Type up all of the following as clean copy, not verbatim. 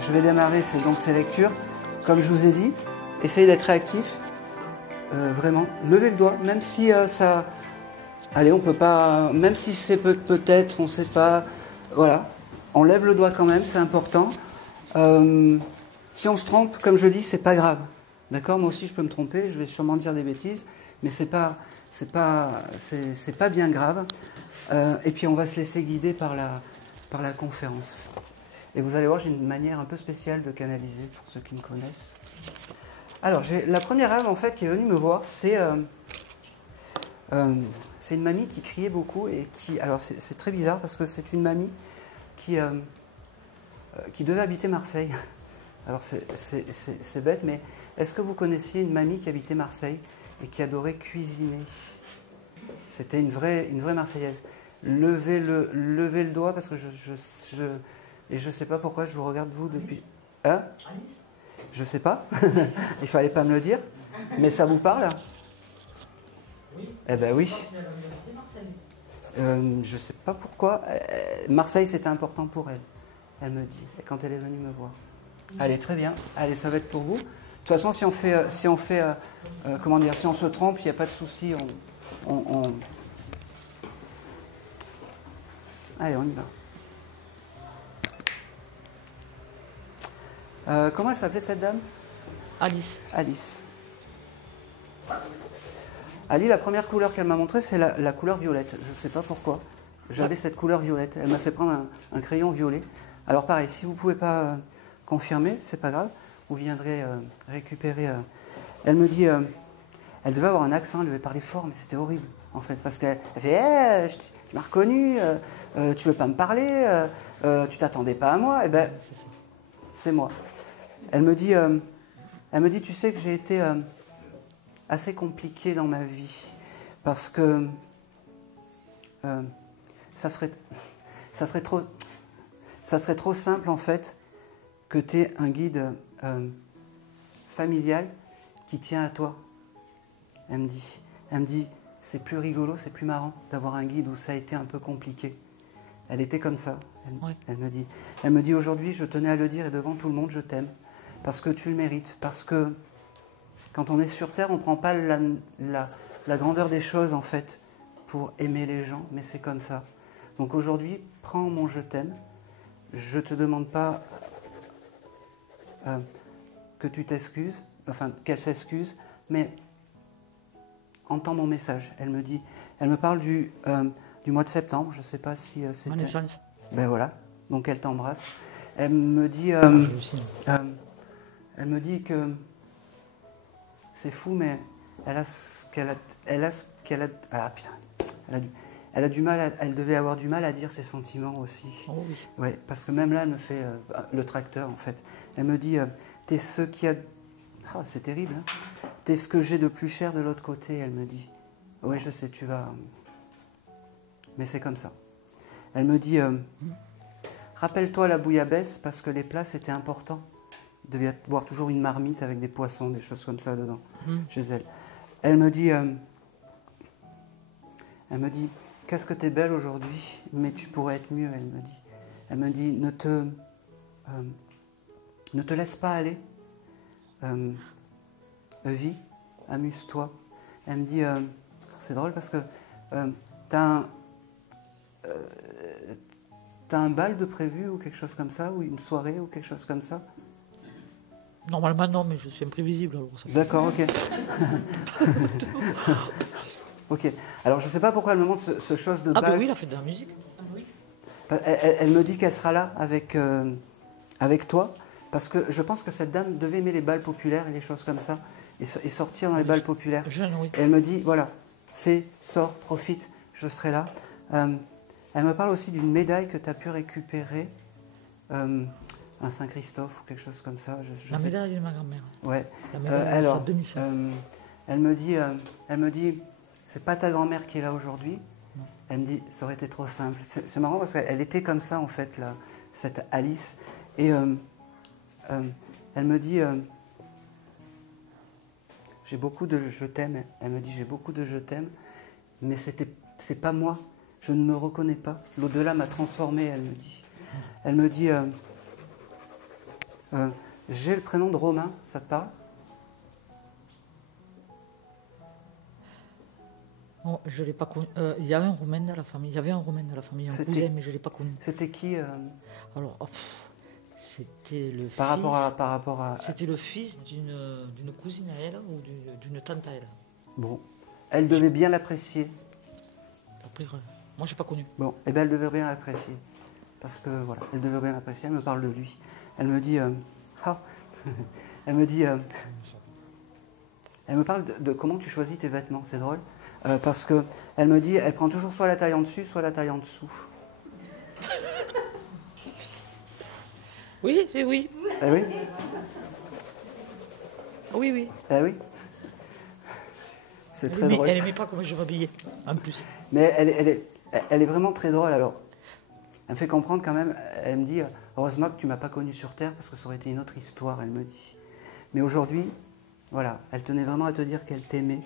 je vais démarrer ces lectures. Comme je vous ai dit, essayez d'être réactif. Vraiment, levez le doigt, même si ça... Allez, on peut pas... Même si c'est peut-être, on ne sait pas... Voilà, on lève le doigt quand même, c'est important. Si on se trompe, comme je dis, c'est pas grave. D'accord? Moi aussi, je peux me tromper, je vais sûrement dire des bêtises, mais c'est pas bien grave. Et puis, on va se laisser guider par la conférence. Et vous allez voir, j'ai une manière un peu spéciale de canaliser, pour ceux qui me connaissent. Alors, la première âme, en fait, qui est venue me voir, c'est une mamie qui criait beaucoup et qui... Alors, c'est très bizarre parce que c'est une mamie qui devait habiter Marseille. Alors, c'est bête, mais est-ce que vous connaissiez une mamie qui habitait Marseille et qui adorait cuisiner? C'était une vraie Marseillaise. Levez le doigt parce que et je ne sais pas pourquoi je vous regarde vous depuis... Hein? Je ne sais pas. Il ne fallait pas me le dire. Mais ça vous parle? Oui. Eh ben oui. Je ne sais pas pourquoi. Marseille, c'était important pour elle. Elle me dit, quand elle est venue me voir. Allez, très bien. Allez, ça va être pour vous. De toute façon, si on se trompe, il n'y a pas de souci. Allez, on y va. Comment elle s'appelait cette dame? Alice. Alice. Ali, la première couleur qu'elle m'a montrée, c'est la couleur violette. Je ne sais pas pourquoi. J'avais cette couleur violette. Elle m'a fait prendre un crayon violet. Alors pareil, si vous ne pouvez pas confirmer, c'est pas grave. Vous viendrez récupérer. Elle me dit, elle devait avoir un accent, elle devait parler fort, mais c'était horrible en fait, parce qu'elle fait, tu m'as reconnu, tu veux pas me parler, tu t'attendais pas à moi. Eh ben, c'est moi. Elle me dit, tu sais que j'ai été assez compliqué dans ma vie, parce que ça serait trop simple en fait que tu aies un guide familial qui tient à toi. Elle me dit, c'est plus rigolo, c'est plus marrant d'avoir un guide où ça a été un peu compliqué. Elle était comme ça. Elle me dit aujourd'hui, je tenais à le dire et devant tout le monde, je t'aime. Parce que tu le mérites. Parce que quand on est sur Terre, on ne prend pas la grandeur des choses, en fait, pour aimer les gens. Mais c'est comme ça. Donc aujourd'hui, prends mon je t'aime. Je ne te demande pas que tu t'excuses, enfin, qu'elle s'excuse, mais entends mon message. Elle me parle du mois de septembre. Je ne sais pas si c'était... Ma naissance. Ben voilà. Donc elle t'embrasse. Elle me dit que c'est fou, mais elle a du mal, elle devait avoir du mal à dire ses sentiments aussi. Oh oui. Ouais, parce que même là, elle me fait le tracteur en fait. Elle me dit, t'es ce qui a... Ah, c'est terrible, hein. T'es ce que j'ai de plus cher de l'autre côté, elle me dit. Oui, je sais, tu vas... Mais c'est comme ça. Elle me dit, rappelle-toi la bouillabaisse parce que les plats, c'était important. Il devait y avoir toujours une marmite avec des poissons, des choses comme ça dedans, chez elle. Elle me dit, qu'est-ce que t'es belle aujourd'hui, mais tu pourrais être mieux, elle me dit. Elle me dit, ne te laisse pas aller. Vis, amuse-toi. Elle me dit, c'est drôle parce que t'as un bal de prévu ou quelque chose comme ça, ou une soirée ou quelque chose comme ça? Normalement non, mais je suis imprévisible. Alors ça... D'accord, ok. Ok. Alors je ne sais pas pourquoi elle me montre ce chose de bal. Ah ben oui, il a fait de la musique. Elle me dit qu'elle sera là avec toi, parce que je pense que cette dame devait aimer les bals populaires et les choses comme ça, et sortir dans les bals populaires. Jeune, oui. Et elle me dit, voilà, fais, sors, profite, je serai là. Elle me parle aussi d'une médaille que tu as pu récupérer, un Saint-Christophe ou quelque chose comme ça. La médaille de ma grand-mère. Ouais. La médaille Alors, de sa demi-sœur. elle me dit, c'est pas ta grand-mère qui est là aujourd'hui. Elle me dit, ça aurait été trop simple. C'est marrant parce qu'elle était comme ça en fait, là, cette Alice. Et elle me dit, j'ai beaucoup de je t'aime. Elle me dit, j'ai beaucoup de je t'aime, mais c'est pas moi. Je ne me reconnais pas. L'au-delà m'a transformée, elle me dit. Elle me dit, J'ai le prénom de Romain, ça te parle? Oh, je ne l'ai pas connu. Il y avait un Roumain dans la famille. Il y avait un Roumain dans la famille, un cousin, mais je ne l'ai pas connu. C'était qui Alors, c'était le par rapport à... C'était le fils d'une cousine à elle ou d'une tante à elle. Bon, elle devait bien l'apprécier. Après, moi, je n'ai pas connu. Bon, eh bien, elle devait bien l'apprécier. Parce que, voilà, elle devait bien l'apprécier. Elle me parle de lui. Elle me dit... elle me dit... elle me parle de comment tu choisis tes vêtements. C'est drôle. Parce que elle me dit, elle prend toujours soit la taille en dessus, soit la taille en dessous. Oui, c'est oui. Eh oui. Oui, oui. Eh oui. C'est très drôle. Elle n'aimait pas comment je m'habillais, en plus. Mais elle est vraiment très drôle. Alors, elle me fait comprendre quand même. Elle me dit, heureusement que tu m'as pas connu sur Terre, parce que ça aurait été une autre histoire, elle me dit. Mais aujourd'hui, voilà, elle tenait vraiment à te dire qu'elle t'aimait.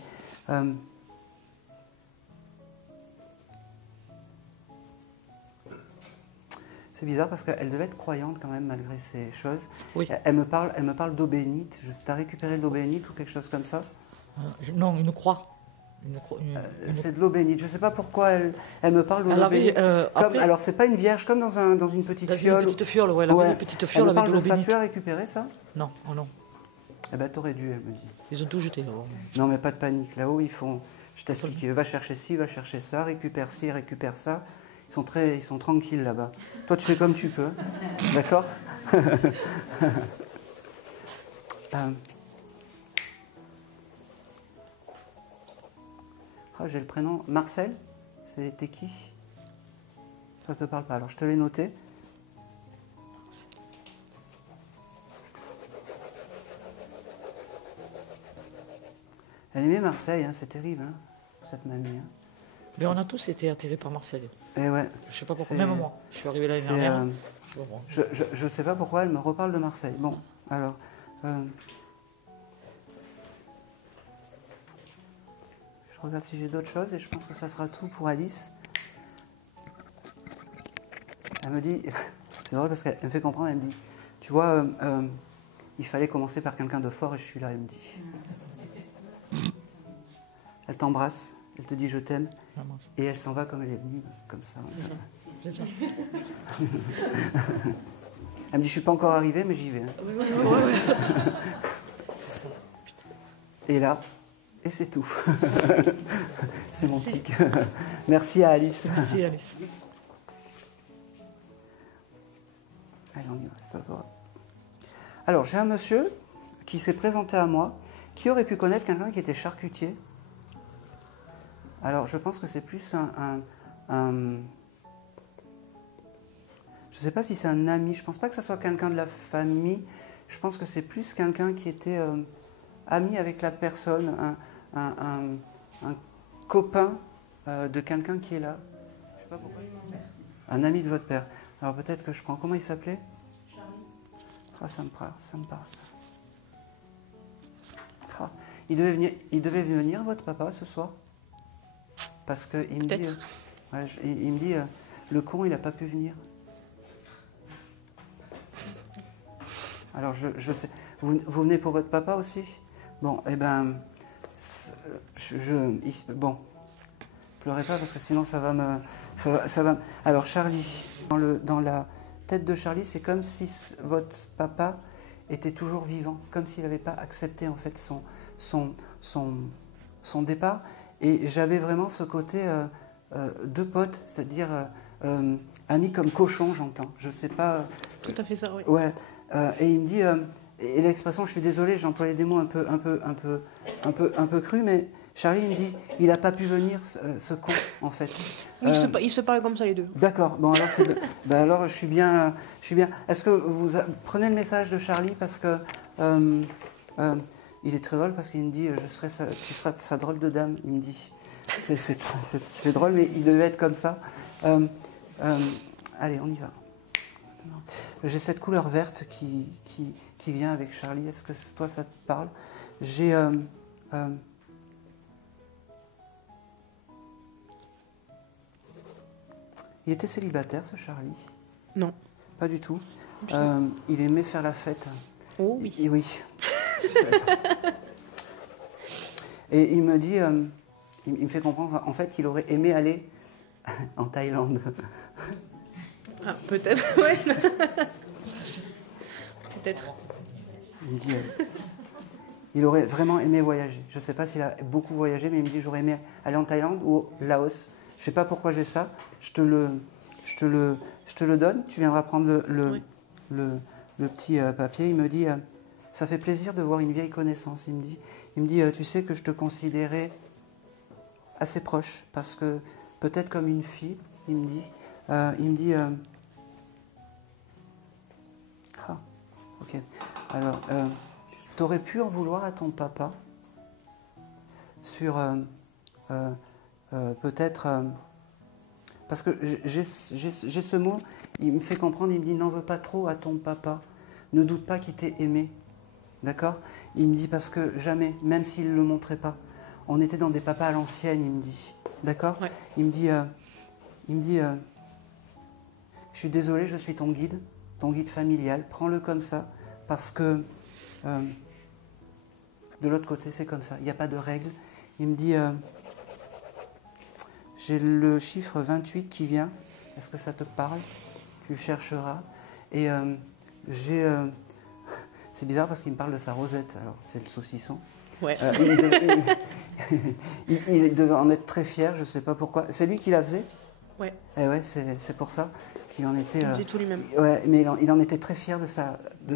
C'est bizarre parce qu'elle devait être croyante quand même malgré ces choses. Oui. Elle me parle d'eau bénite. Tu as récupéré de l'eau bénite ou quelque chose comme ça? Non, une croix. C'est de l'eau bénite. Je ne sais pas pourquoi elle me parle de l'eau bénite. Alors, c'est pas une vierge, comme dans une petite fiole. Une petite fiole, ouais, elle avait une petite fiole avec de l'eau bénite. Tu as récupéré ça? Non, oh non. Eh bien, t'aurais dû, elle me dit. Ils ont tout jeté. Non, mais pas de panique. Là-haut, ils font... Je t'explique, va chercher ci, va chercher ça, récupère ci, récupère ça. Ils sont tranquilles là-bas. Toi, tu fais comme tu peux. D'accord? J'ai le prénom. Marcel? C'était qui? Ça te parle pas. Alors, je te l'ai noté. Elle aimait Marseille, hein, c'est terrible, hein, cette mamie. Hein. Mais on a tous été attirés par Marseille. Et ouais, je sais pas pourquoi, même moi. Je suis arrivé l'année dernière. Je sais pas pourquoi elle me reparle de Marseille. Bon, alors... je regarde si j'ai d'autres choses et je pense que ça sera tout pour Alice. Elle me dit... C'est drôle parce qu'elle me fait comprendre, elle me dit... Tu vois, il fallait commencer par quelqu'un de fort et je suis là, elle me dit... Elle t'embrasse, elle te dit je t'aime, et elle s'en va comme elle est venue, comme ça. C'est ça. Elle me dit je suis pas encore arrivée, mais j'y vais. Hein. Ouais. Et là, et c'est tout. C'est mon tic. Merci à Alice. Merci Alice. Allez, on y va, c'est à toi. Alors, j'ai un monsieur qui s'est présenté à moi, qui aurait pu connaître quelqu'un qui était charcutier. Alors, je pense que c'est plus je ne sais pas si c'est un ami. Je ne pense pas que ce soit quelqu'un de la famille. Je pense que c'est plus quelqu'un qui était ami avec la personne, un copain de quelqu'un qui est là. Je ne sais pas pourquoi. Un ami de votre père. Alors, peut-être que je prends... Comment il s'appelait? Charlie. Ah, ça me parle. Ah, il devait venir, votre papa, ce soir? Parce qu'il me dit, il me dit, le con, il n'a pas pu venir. Alors, je sais. Vous venez pour votre papa aussi? Bon, eh ben, bon, pleurez pas parce que sinon ça va me... Ça va. Alors, Charlie, dans la tête de Charlie, c'est comme si votre papa était toujours vivant, comme s'il n'avait pas accepté en fait son départ. Et j'avais vraiment ce côté de potes, c'est-à-dire amis comme cochon, j'entends. Je sais pas. Tout à fait ça, oui. Ouais. Et il me dit, et l'expression, je suis désolé, j'employais des mots un peu crus, mais Charlie il me dit, il n'a pas pu venir, ce con, en fait. Ils se parlent comme ça les deux. D'accord. Bon alors alors je suis bien. Est-ce que vous prenez le message de Charlie parce que il est très drôle parce qu'il me dit tu seras sa drôle de dame, il me dit. C'est drôle, mais il devait être comme ça. Allez, on y va. J'ai cette couleur verte qui vient avec Charlie. Est-ce que toi, ça te parle? J'ai... Il était célibataire, ce Charlie? Non. Pas du tout. Il aimait faire la fête. Oh oui. Et oui. Et il me dit, il me fait comprendre en fait qu'il aurait aimé aller en Thaïlande. Ah, peut-être, ouais. Peut-être. Il me dit, il aurait vraiment aimé voyager. Je ne sais pas s'il a beaucoup voyagé, mais il me dit, j'aurais aimé aller en Thaïlande ou au Laos. Je ne sais pas pourquoi j'ai ça. Je te le donne. Tu viendras prendre le petit papier. Il me dit, ça fait plaisir de voir une vieille connaissance. Il me dit, tu sais que je te considérais assez proche parce que peut-être comme une fille. Il me dit, ah, ok. Alors, t'aurais pu en vouloir à ton papa sur peut-être parce que j'ai ce mot, il me fait comprendre, il me dit n'en veux pas trop à ton papa, ne doute pas qu'il t'ait aimé, d'accord? Il me dit parce que jamais, même s'il ne le montrait pas, on était dans des papas à l'ancienne, il me dit, d'accord? Ouais. Il me dit, je suis désolé, je suis ton guide familial, prends-le comme ça, parce que de l'autre côté, c'est comme ça, il n'y a pas de règles. Il me dit, j'ai le chiffre 28 qui vient, est-ce que ça te parle? Tu chercheras. Et c'est bizarre parce qu'il me parle de sa rosette, alors c'est le saucisson. Ouais. Il devait en être très fier, je ne sais pas pourquoi. C'est lui qui la faisait? Ouais. Et ouais, c'est pour ça qu'il en était. Il faisait tout lui-même. Ouais, mais il en était très fier de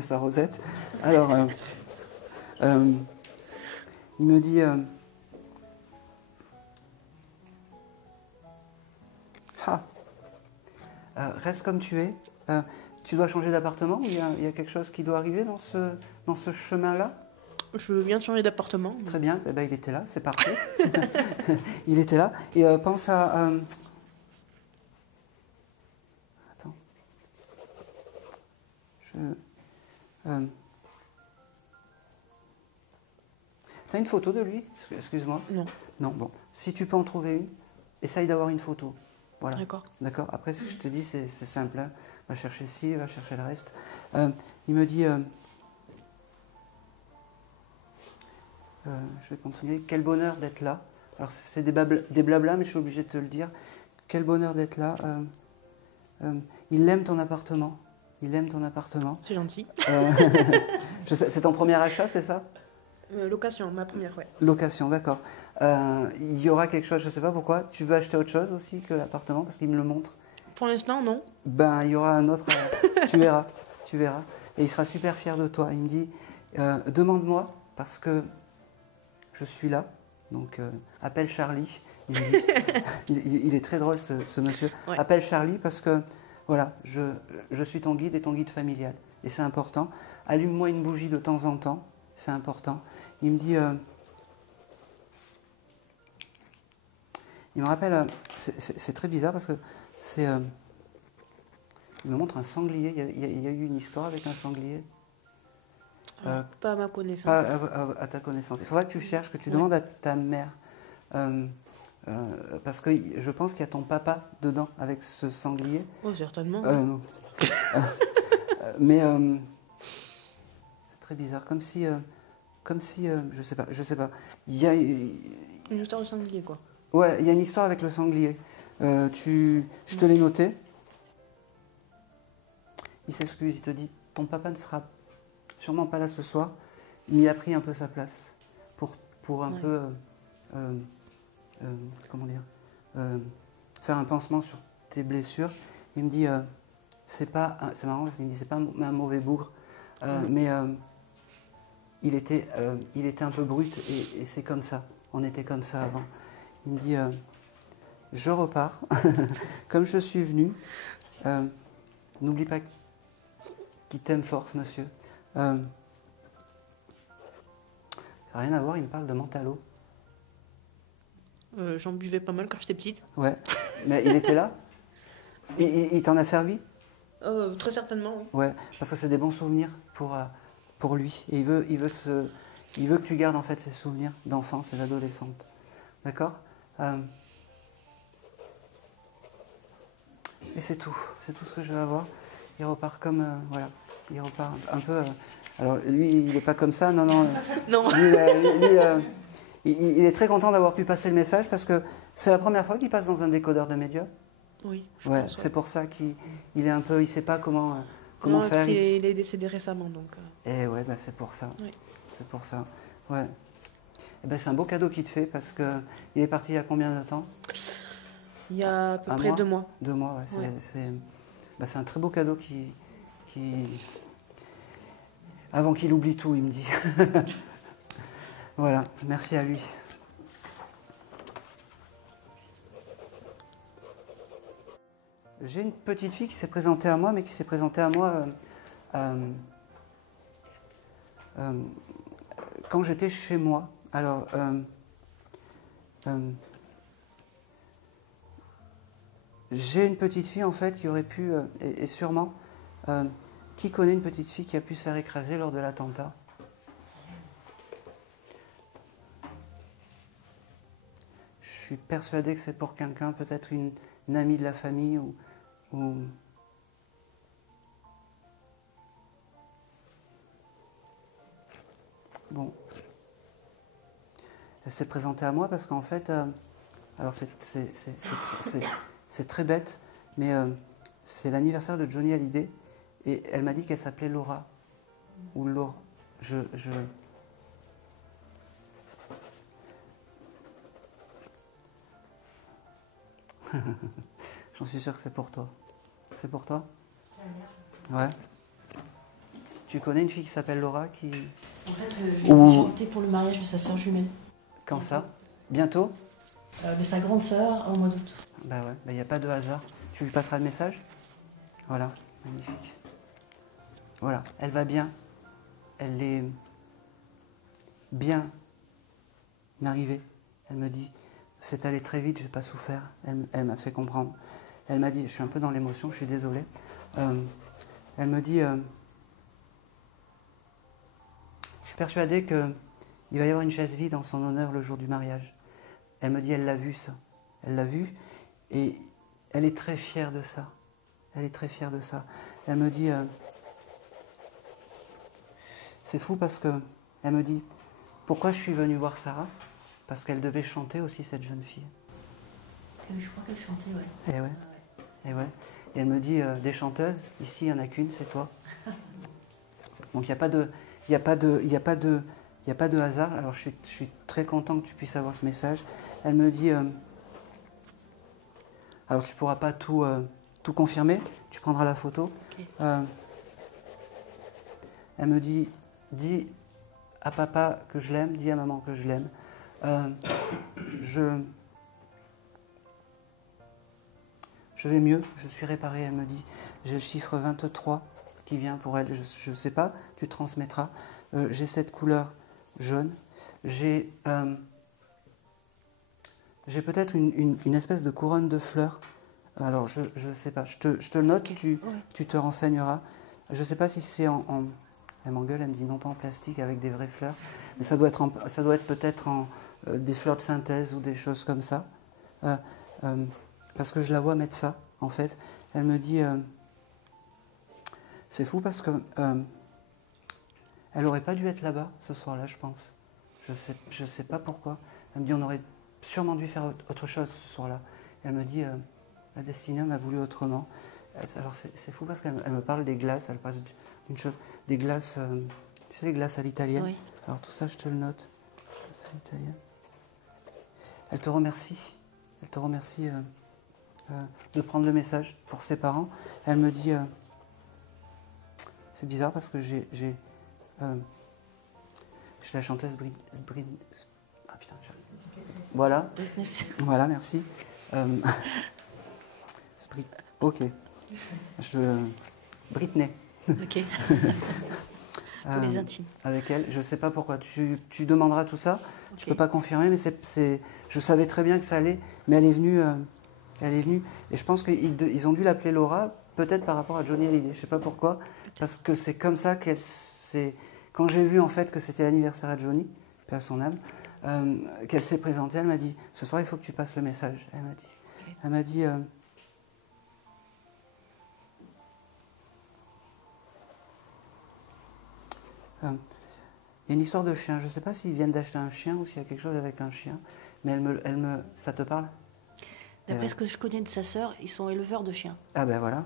sa rosette. Alors, il me dit. Reste comme tu es. Tu dois changer d'appartement ou il y a quelque chose qui doit arriver dans ce chemin-là? Je viens de changer d'appartement. Très bien, eh ben, il était là, c'est parfait. Il était là. Et pense à... Attends. T'as une photo de lui? Excuse-moi. Non. Non, bon. Si tu peux en trouver une, essaye d'avoir une photo. Voilà. D'accord. D'accord. Après, ce que je te dis, c'est simple. Hein. Va chercher ci, va chercher le reste. Il me dit... je vais continuer. Quel bonheur d'être là. Alors, c'est des blablas, mais je suis obligé de te le dire. Quel bonheur d'être là. Il aime ton appartement. Il aime ton appartement. C'est gentil. C'est ton premier achat, c'est ça? Location, ma première, ouais. Location, d'accord. Il y aura quelque chose, je ne sais pas pourquoi. Tu veux acheter autre chose aussi que l'appartement parce qu'il me le montre? Pour l'instant, non. Ben, il y aura un autre. Tu verras, tu verras. Et il sera super fier de toi. Il me dit, demande-moi parce que je suis là. Donc, appelle Charlie. Il est très drôle, ce monsieur. Ouais. Appelle Charlie parce que, voilà, je suis ton guide et ton guide familial. Et c'est important. Allume-moi une bougie de temps en temps. C'est important. Il me dit... il me rappelle... c'est très bizarre parce que c'est... il me montre un sanglier. Il y a eu une histoire avec un sanglier. Pas à ma connaissance. Pas à ta connaissance. Il faudra que tu cherches, que tu demandes à ta mère. Parce que je pense qu'il y a ton papa dedans avec ce sanglier. Oh, certainement. Mais c'est très bizarre, comme si je sais pas. Il y a une histoire de sanglier, quoi. Ouais, il y a une histoire avec le sanglier. Je te l'ai noté. Il s'excuse, il te dit, ton papa ne sera sûrement pas là ce soir, mais il a pris un peu sa place pour un peu, comment dire, faire un pansement sur tes blessures. Il me dit, c'est marrant parce qu'il me dit, c'est pas un mauvais bougre, mais il était un peu brut et c'est comme ça. On était comme ça avant. Il me dit, je repars comme je suis venu. N'oublie pas qu'il t'aime fort, ce monsieur. Ça n'a rien à voir, il me parle de mentalo. J'en buvais pas mal quand j'étais petite. Ouais, mais il était là? Il t'en a servi? Très certainement, oui. Ouais, parce que c'est des bons souvenirs pour lui. Et il veut que tu gardes en fait ces souvenirs d'enfance et d'adolescente. D'accord? Et c'est tout ce que je veux avoir. il repart comme, voilà, il repart un peu. Alors lui, il n'est pas comme ça, non, non. Non. Il est très content d'avoir pu passer le message parce que c'est la première fois qu'il passe dans un décodeur de médium. Oui, je Ouais, pense. c'est pour ça qu'il est un peu, il sait pas comment Non, faire. il est décédé récemment, donc. Et ouais, bah, c'est pour ça. Oui. C'est pour ça. Ouais. Eh ben, c'est un beau cadeau qu'il te fait parce que il est parti il y a combien de temps? Il y a à peu Un près mois 2 mois. 2 mois, ouais. Ouais. C'est un très beau cadeau avant qu'il oublie tout, il me dit. Voilà, merci à lui. J'ai une petite fille qui s'est présentée à moi, mais qui s'est présentée à moi quand j'étais chez moi. Alors, j'ai une petite fille en fait qui aurait pu, et sûrement, qui connaît une petite fille qui a pu se faire écraser lors de l'attentat? Je suis persuadé que c'est pour quelqu'un, peut-être une amie de la famille ou... Bon. Elle s'est présentée à moi parce qu'en fait, alors c'est très bête, mais c'est l'anniversaire de Johnny Hallyday et elle m'a dit qu'elle s'appelait Laura. Ou Laura. J'en suis sûr que c'est pour toi. C'est pour toi? Ouais. Tu connais une fille qui s'appelle Laura qui... En fait, je vais chanter pour le mariage de sa sœur jumelle. Quand ça? Bientôt? De sa grande sœur au mois d'août. Bah ouais, il n'y a pas de hasard. Tu lui passeras le message? Voilà, magnifique. Voilà, elle va bien. Elle est bien arrivée. Elle me dit, c'est allé très vite, j'ai pas souffert. Elle m'a fait comprendre. Elle m'a dit, je suis un peu dans l'émotion, je suis désolé. Elle me dit, je suis persuadée qu'il va y avoir une chaise vide en son honneur le jour du mariage. Elle me dit, elle l'a vu ça. Elle l'a vu et elle est très fière de ça. Elle est très fière de ça. Elle me dit, c'est fou parce que, elle me dit, pourquoi je suis venue voir Sarah? Parce qu'elle devait chanter aussi, cette jeune fille. Je crois qu'elle chantait, ouais. Et ouais. Et ouais. Et elle me dit, des chanteuses, ici il n'y en a qu'une, c'est toi. Donc il n'y a pas de hasard. Alors je suis très content que tu puisses avoir ce message. Elle me dit, alors tu ne pourras pas tout confirmer, tu prendras la photo. Okay. Elle me dit, dis à papa que je l'aime, dis à maman que je l'aime. Je vais mieux, je suis réparée, elle me dit. J'ai le chiffre 23 qui vient pour elle, je ne sais pas, tu transmettras. J'ai cette couleur jaune. J'ai peut-être une espèce de couronne de fleurs. Alors, je ne sais pas, je te le note, Okay. tu te renseigneras. Je ne sais pas si c'est Elle m'engueule, elle me dit non pas en plastique avec des vraies fleurs, mais ça doit être peut-être en des fleurs de synthèse ou des choses comme ça. Parce que je la vois mettre ça, en fait. Elle me dit, c'est fou parce que elle n'aurait pas dû être là-bas ce soir-là, je pense. Je sais pas pourquoi. Elle me dit, on aurait sûrement dû faire autre chose ce soir-là. Elle me dit, la destinée en a voulu autrement. Alors c'est fou parce qu'elle me parle des glaces, elle passe d'une chose, des glaces, tu sais les glaces à l'italienne. Oui. Alors tout ça je te le note. Glaces à l'italienne. Elle te remercie. Elle te remercie de prendre le message pour ses parents. Elle me dit, c'est bizarre parce que j'ai la chanteuse ah putain, voilà. Voilà, merci. Ok. Britney. Ok. Pour les intimes. Avec elle, je ne sais pas pourquoi. Tu demanderas tout ça. Okay. Je ne peux pas confirmer, mais je savais très bien que ça allait. Mais elle est venue. Et je pense qu'ils ont dû l'appeler Laura, peut-être par rapport à Johnny Hallyday. Je ne sais pas pourquoi. Parce que c'est comme ça qu'elle s'est... Quand j'ai vu en fait que c'était l'anniversaire à Johnny, paix à son âme, qu'elle s'est présentée, elle m'a dit, ce soir il faut que tu passes le message. Elle m'a dit... Okay. Elle m'a dit... Il y a une histoire de chien. Je ne sais pas s'ils viennent d'acheter un chien ou s'il y a quelque chose avec un chien. Mais ça te parle? D'après ce que je connais de sa sœur, ils sont éleveurs de chiens. Ah ben voilà.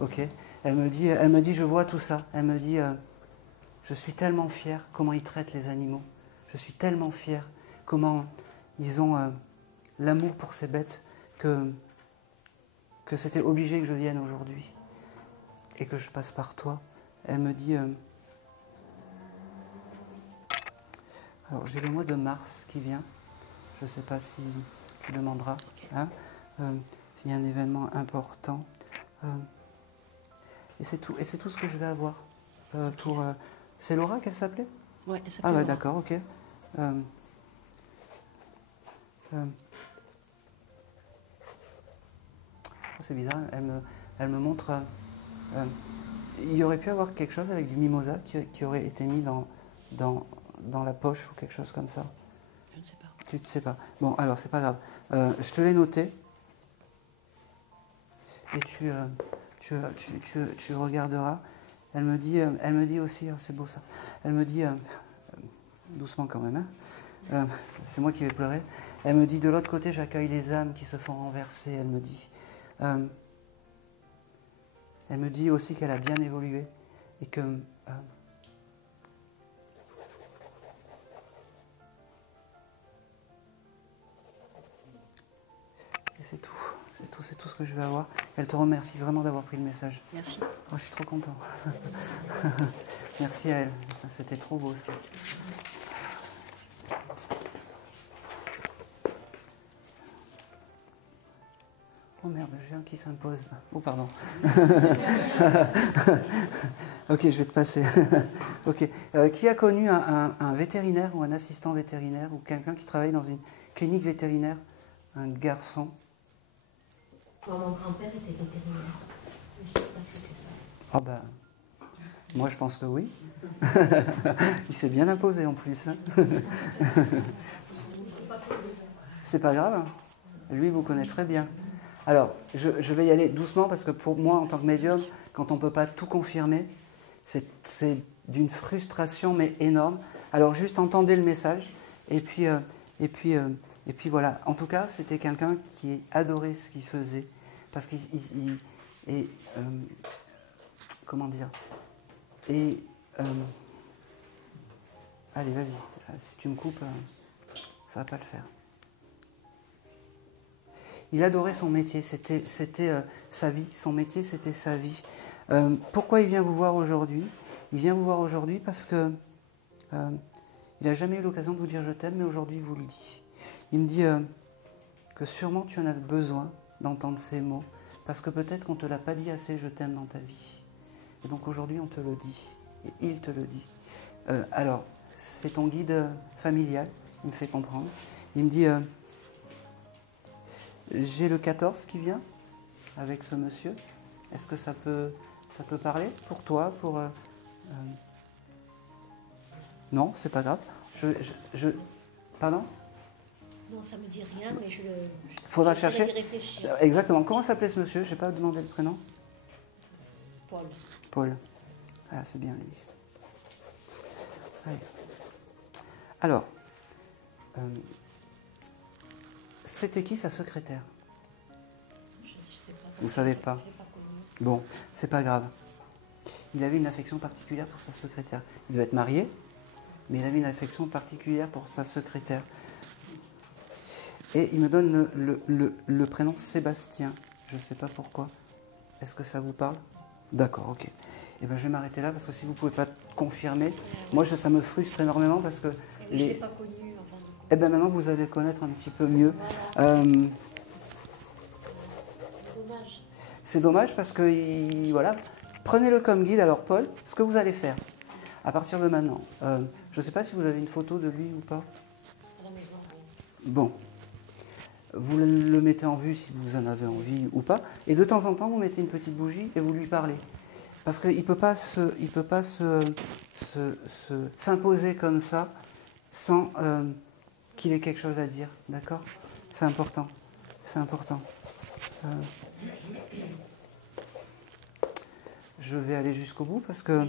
Ok. Elle me dit, je vois tout ça. Elle me dit, je suis tellement fière comment ils traitent les animaux. Je suis tellement fière comment ils ont l'amour pour ces bêtes que c'était obligé que je vienne aujourd'hui et que je passe par toi. Elle me dit... alors j'ai le mois de mars qui vient. Je ne sais pas si tu demanderas. Hein, s'il y a un événement important. Et c'est tout. Et c'est tout ce que je vais avoir. C'est Laura qu'elle s'appelait? Ouais, elle s'appelle Ah ouais, Laura. d'accord, ok. C'est bizarre, elle me montre... il y aurait pu avoir quelque chose avec du mimosa qui aurait été mis dans la poche ou quelque chose comme ça. Je ne sais pas. Tu ne sais pas. Bon, alors, c'est pas grave. Je te l'ai noté. Et tu regarderas. Elle me dit aussi, oh, c'est beau ça. Elle me dit, doucement quand même, hein, c'est moi qui vais pleurer. Elle me dit, de l'autre côté, j'accueille les âmes qui se font renverser. Elle me dit. Elle me dit aussi qu'elle a bien évolué et que et c'est tout, c'est tout ce que je vais avoir. Elle te remercie vraiment d'avoir pris le message. Merci. Oh, je suis trop content. Merci à elle, c'était trop beau ça. Oh merde, j'ai un qui s'impose. Oh pardon. Ok, je vais te passer. Ok. Qui a connu un vétérinaire ou un assistant vétérinaire ou quelqu'un qui travaille dans une clinique vétérinaire? Un garçon. Mon grand-père était vétérinaire. Je ne sais pas si c'est ça. Ah ben, moi je pense que oui. Il s'est bien imposé en plus. Hein. C'est pas grave. Hein. Lui, il vous connaît très bien. Alors, je vais y aller doucement parce que pour moi, en tant que médium, quand on ne peut pas tout confirmer, c'est d'une frustration mais énorme. Alors, juste entendez le message et puis voilà. En tout cas, c'était quelqu'un qui adorait ce qu'il faisait parce qu'il comment dire. Et allez, vas-y. Si tu me coupes, ça va pas le faire. Il adorait son métier, c'était sa vie, son métier c'était sa vie. Pourquoi il vient vous voir aujourd'hui? Il vient vous voir aujourd'hui parce que il n'a jamais eu l'occasion de vous dire je t'aime, mais aujourd'hui il vous le dit. Il me dit que sûrement tu en as besoin d'entendre ces mots, parce que peut-être qu'on ne te l'a pas dit assez je t'aime dans ta vie. Et donc aujourd'hui on te le dit, et il te le dit. Alors, c'est ton guide familial, il me fait comprendre. Il me dit... j'ai le 14 qui vient avec ce monsieur. Est-ce que ça peut parler pour toi pour Non, c'est pas grave. Pardon? Non, ça me dit rien, mais je le. Faudra le j'essaierai chercher. d'y réfléchir. Exactement. Comment s'appelait ce monsieur? Je n'ai pas demandé le prénom. Paul. Paul. Ah, c'est bien lui. Allez. Alors, c'était qui sa secrétaire? Je sais pas. Vous savez pas? Je l'ai pas connu. Bon, c'est pas grave. Il avait une affection particulière pour sa secrétaire. Il devait être marié, mais il avait une affection particulière pour sa secrétaire. Et il me donne le prénom Sébastien. Je ne sais pas pourquoi. Est-ce que ça vous parle? D'accord, ok. Eh bien, je vais m'arrêter là parce que si vous ne pouvez pas confirmer, moi, ça me frustre énormément parce que... Je ne l'ai pas connu avant. Eh bien, maintenant, vous allez le connaître un petit peu mieux. Dommage. C'est dommage parce que, voilà, prenez-le comme guide. Alors, Paul, ce que vous allez faire, à partir de maintenant, je ne sais pas si vous avez une photo de lui ou pas. À la maison. Bon. Vous le mettez en vue si vous en avez envie ou pas. Et de temps en temps, vous mettez une petite bougie et vous lui parlez. Parce qu'il ne peut pas s'imposer comme ça sans qu'il ait quelque chose à dire. D'accord? C'est important. C'est important. Je vais aller jusqu'au bout parce que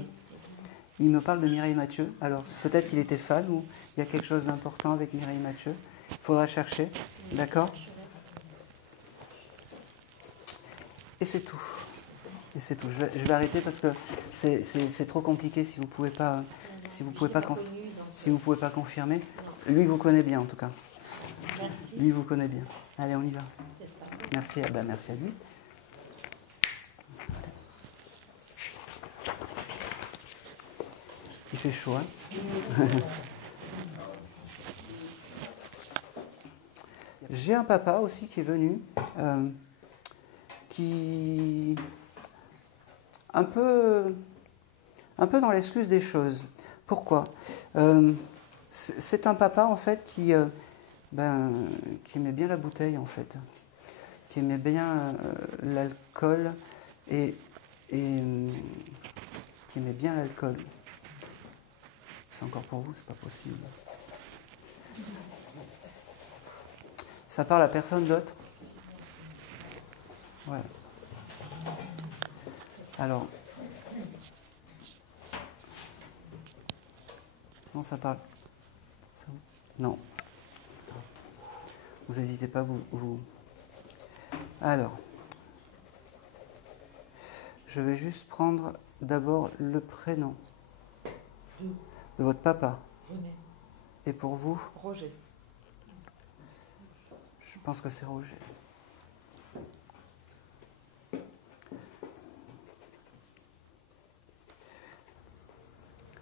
il me parle de Mireille Mathieu. Alors, peut-être qu'il était fan ou il y a quelque chose d'important avec Mireille Mathieu. Il faudra chercher. D'accord? Et c'est tout. Et c'est tout. Je vais arrêter parce que c'est trop compliqué si vous pouvez pas, si vous pouvez pas confirmer. Lui vous connaît bien en tout cas. Merci. Lui vous connaît bien. Allez, on y va. Merci, merci à lui. Il fait chaud, hein? J'ai un papa aussi qui est venu, qui un peu dans l'excuse des choses. Pourquoi? C'est un papa en fait qui aimait bien la bouteille en fait, qui aimait bien l'alcool et qui aimait bien l'alcool. C'est encore pour vous, c'est pas possible. Ça parle à personne d'autre? Ouais. Alors. Non, ça parle. Ça, non. Vous n'hésitez pas, vous. Alors. Je vais juste prendre d'abord le prénom de votre papa. Et pour vous? Roger. Je pense que c'est Roger.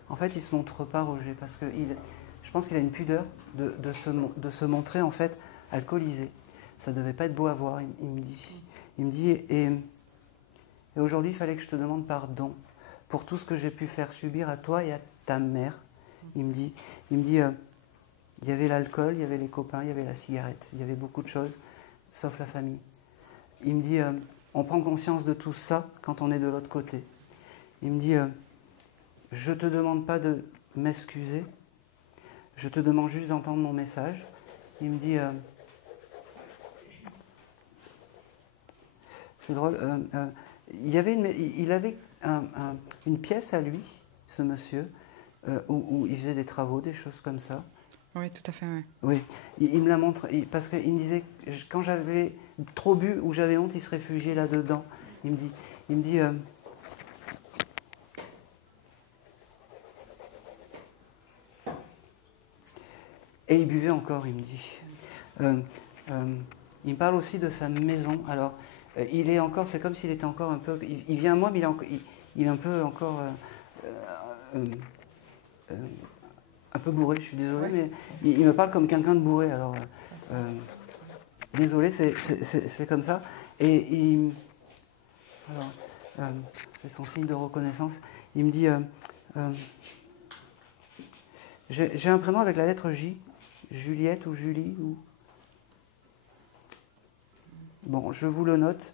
En fait, il ne se montre pas, Roger, parce que je pense qu'il a une pudeur de se montrer, en fait, alcoolisé. Ça ne devait pas être beau à voir, il me dit. Il me dit, et aujourd'hui, il fallait que je te demande pardon pour tout ce que j'ai pu faire subir à toi et à ta mère. Il me dit, il y avait l'alcool, il y avait les copains, il y avait la cigarette, il y avait beaucoup de choses, sauf la famille. Il me dit, on prend conscience de tout ça quand on est de l'autre côté. Il me dit, je ne te demande pas de m'excuser, je te demande juste d'entendre mon message. Il me dit, c'est drôle, il avait une pièce à lui, ce monsieur, où il faisait des travaux, des choses comme ça. Oui, tout à fait, oui. Oui, il me la montre, parce qu'il me disait, quand j'avais trop bu ou j'avais honte, il se réfugiait là-dedans. Il me dit et il buvait encore, il me dit. Il me parle aussi de sa maison. Alors, il est encore, c'est comme s'il était encore un peu, il vient à moi, mais il est un peu encore un peu bourré, je suis désolé, mais il me parle comme quelqu'un de bourré. Alors, désolé, c'est comme ça. Et c'est son signe de reconnaissance. Il me dit, j'ai un prénom avec la lettre J, Juliette ou Julie ou... Bon, je vous le note.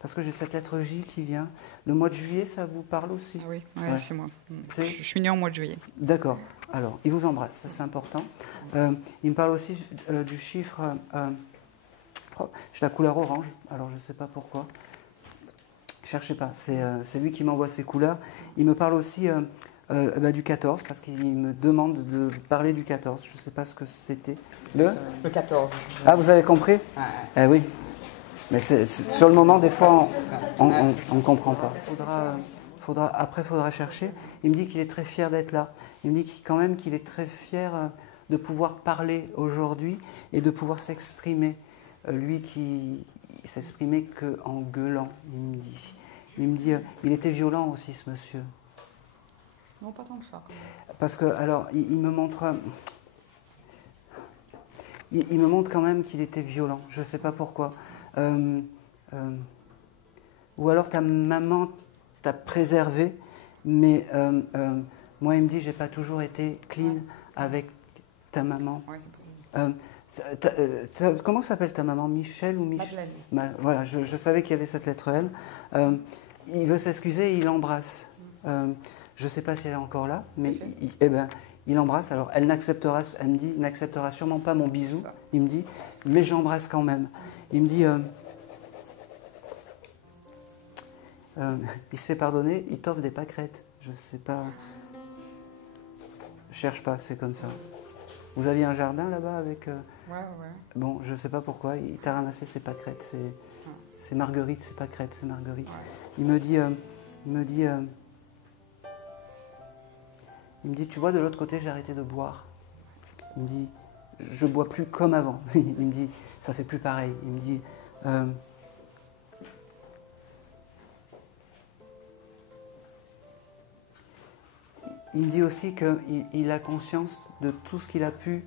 Parce que j'ai cette lettre J qui vient. Le mois de juillet, ça vous parle aussi? Oui, ouais. C'est moi. Je suis née en mois de juillet. D'accord. Alors, il vous embrasse, ça c'est important. Il me parle aussi du chiffre... j'ai la couleur orange, alors je ne sais pas pourquoi. Cherchez pas, c'est lui qui m'envoie ces couleurs. Il me parle aussi du 14, parce qu'il me demande de parler du 14. Je ne sais pas ce que c'était. Le 14. Ah, vous avez compris? Eh oui. Mais sur le moment, des fois, on ne comprend pas. Après, il faudra chercher. Il me dit qu'il est très fier d'être là. Il me dit quand même qu'il est très fier de pouvoir parler aujourd'hui et de pouvoir s'exprimer. Lui qui s'exprimait qu'en gueulant, il me dit. Il me dit, il était violent aussi, ce monsieur. Non, pas tant que ça. Parce que, alors, il me montre... Il me montre quand même qu'il était violent. Je ne sais pas pourquoi. Ou alors ta maman t'a préservé, mais moi, il me dit, j'ai pas toujours été clean avec ta maman. Oui, c'est possible. Comment s'appelle ta maman? Michel ou Michel? Voilà, je savais qu'il y avait cette lettre L. Il veut s'excuser et il l'embrasse. Je ne sais pas si elle est encore là, mais il embrasse. Alors, elle me dit, n'acceptera sûrement pas mon bisou. Il me dit, mais j'embrasse quand même. Il me dit, il se fait pardonner, il t'offre des pâquerettes. Je sais pas. Je cherche pas, c'est comme ça. Vous aviez un jardin là-bas avec. Ouais. Bon, je sais pas pourquoi, il t'a ramassé ses pâquerettes. C'est Marguerite, c'est pâquerettes, c'est Marguerite. Ouais. Il me dit, tu vois, de l'autre côté, j'ai arrêté de boire. Il me dit, je bois plus comme avant. Il me dit, ça fait plus pareil. Il me dit, il me dit aussi qu'il a conscience de tout ce qu'il a pu,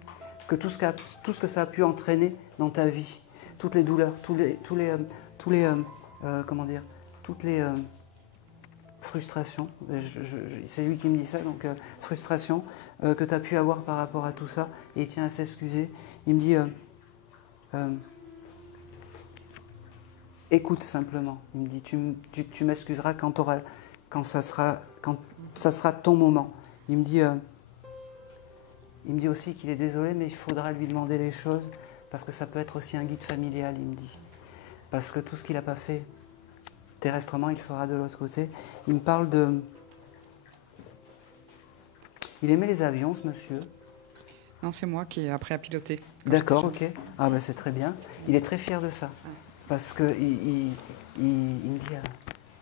que tout ce que ça a pu entraîner dans ta vie, toutes les douleurs, comment dire, toutes les frustrations. C'est lui qui me dit ça, donc frustrations que tu as pu avoir par rapport à tout ça, et il tient à s'excuser. Il me dit, écoute simplement. Il me dit, tu m'excuseras quand ça sera ton moment. Il me dit aussi qu'il est désolé, mais il faudra lui demander les choses, parce que ça peut être aussi un guide familial, il me dit. Parce que tout ce qu'il n'a pas fait terrestrement, il le fera de l'autre côté. Il me parle de... Il aimait les avions, ce monsieur. Non, c'est moi qui ai appris à piloter. D'accord, ok. Ah ben c'est très bien. Il est très fier de ça. Ouais. Parce que il me dit,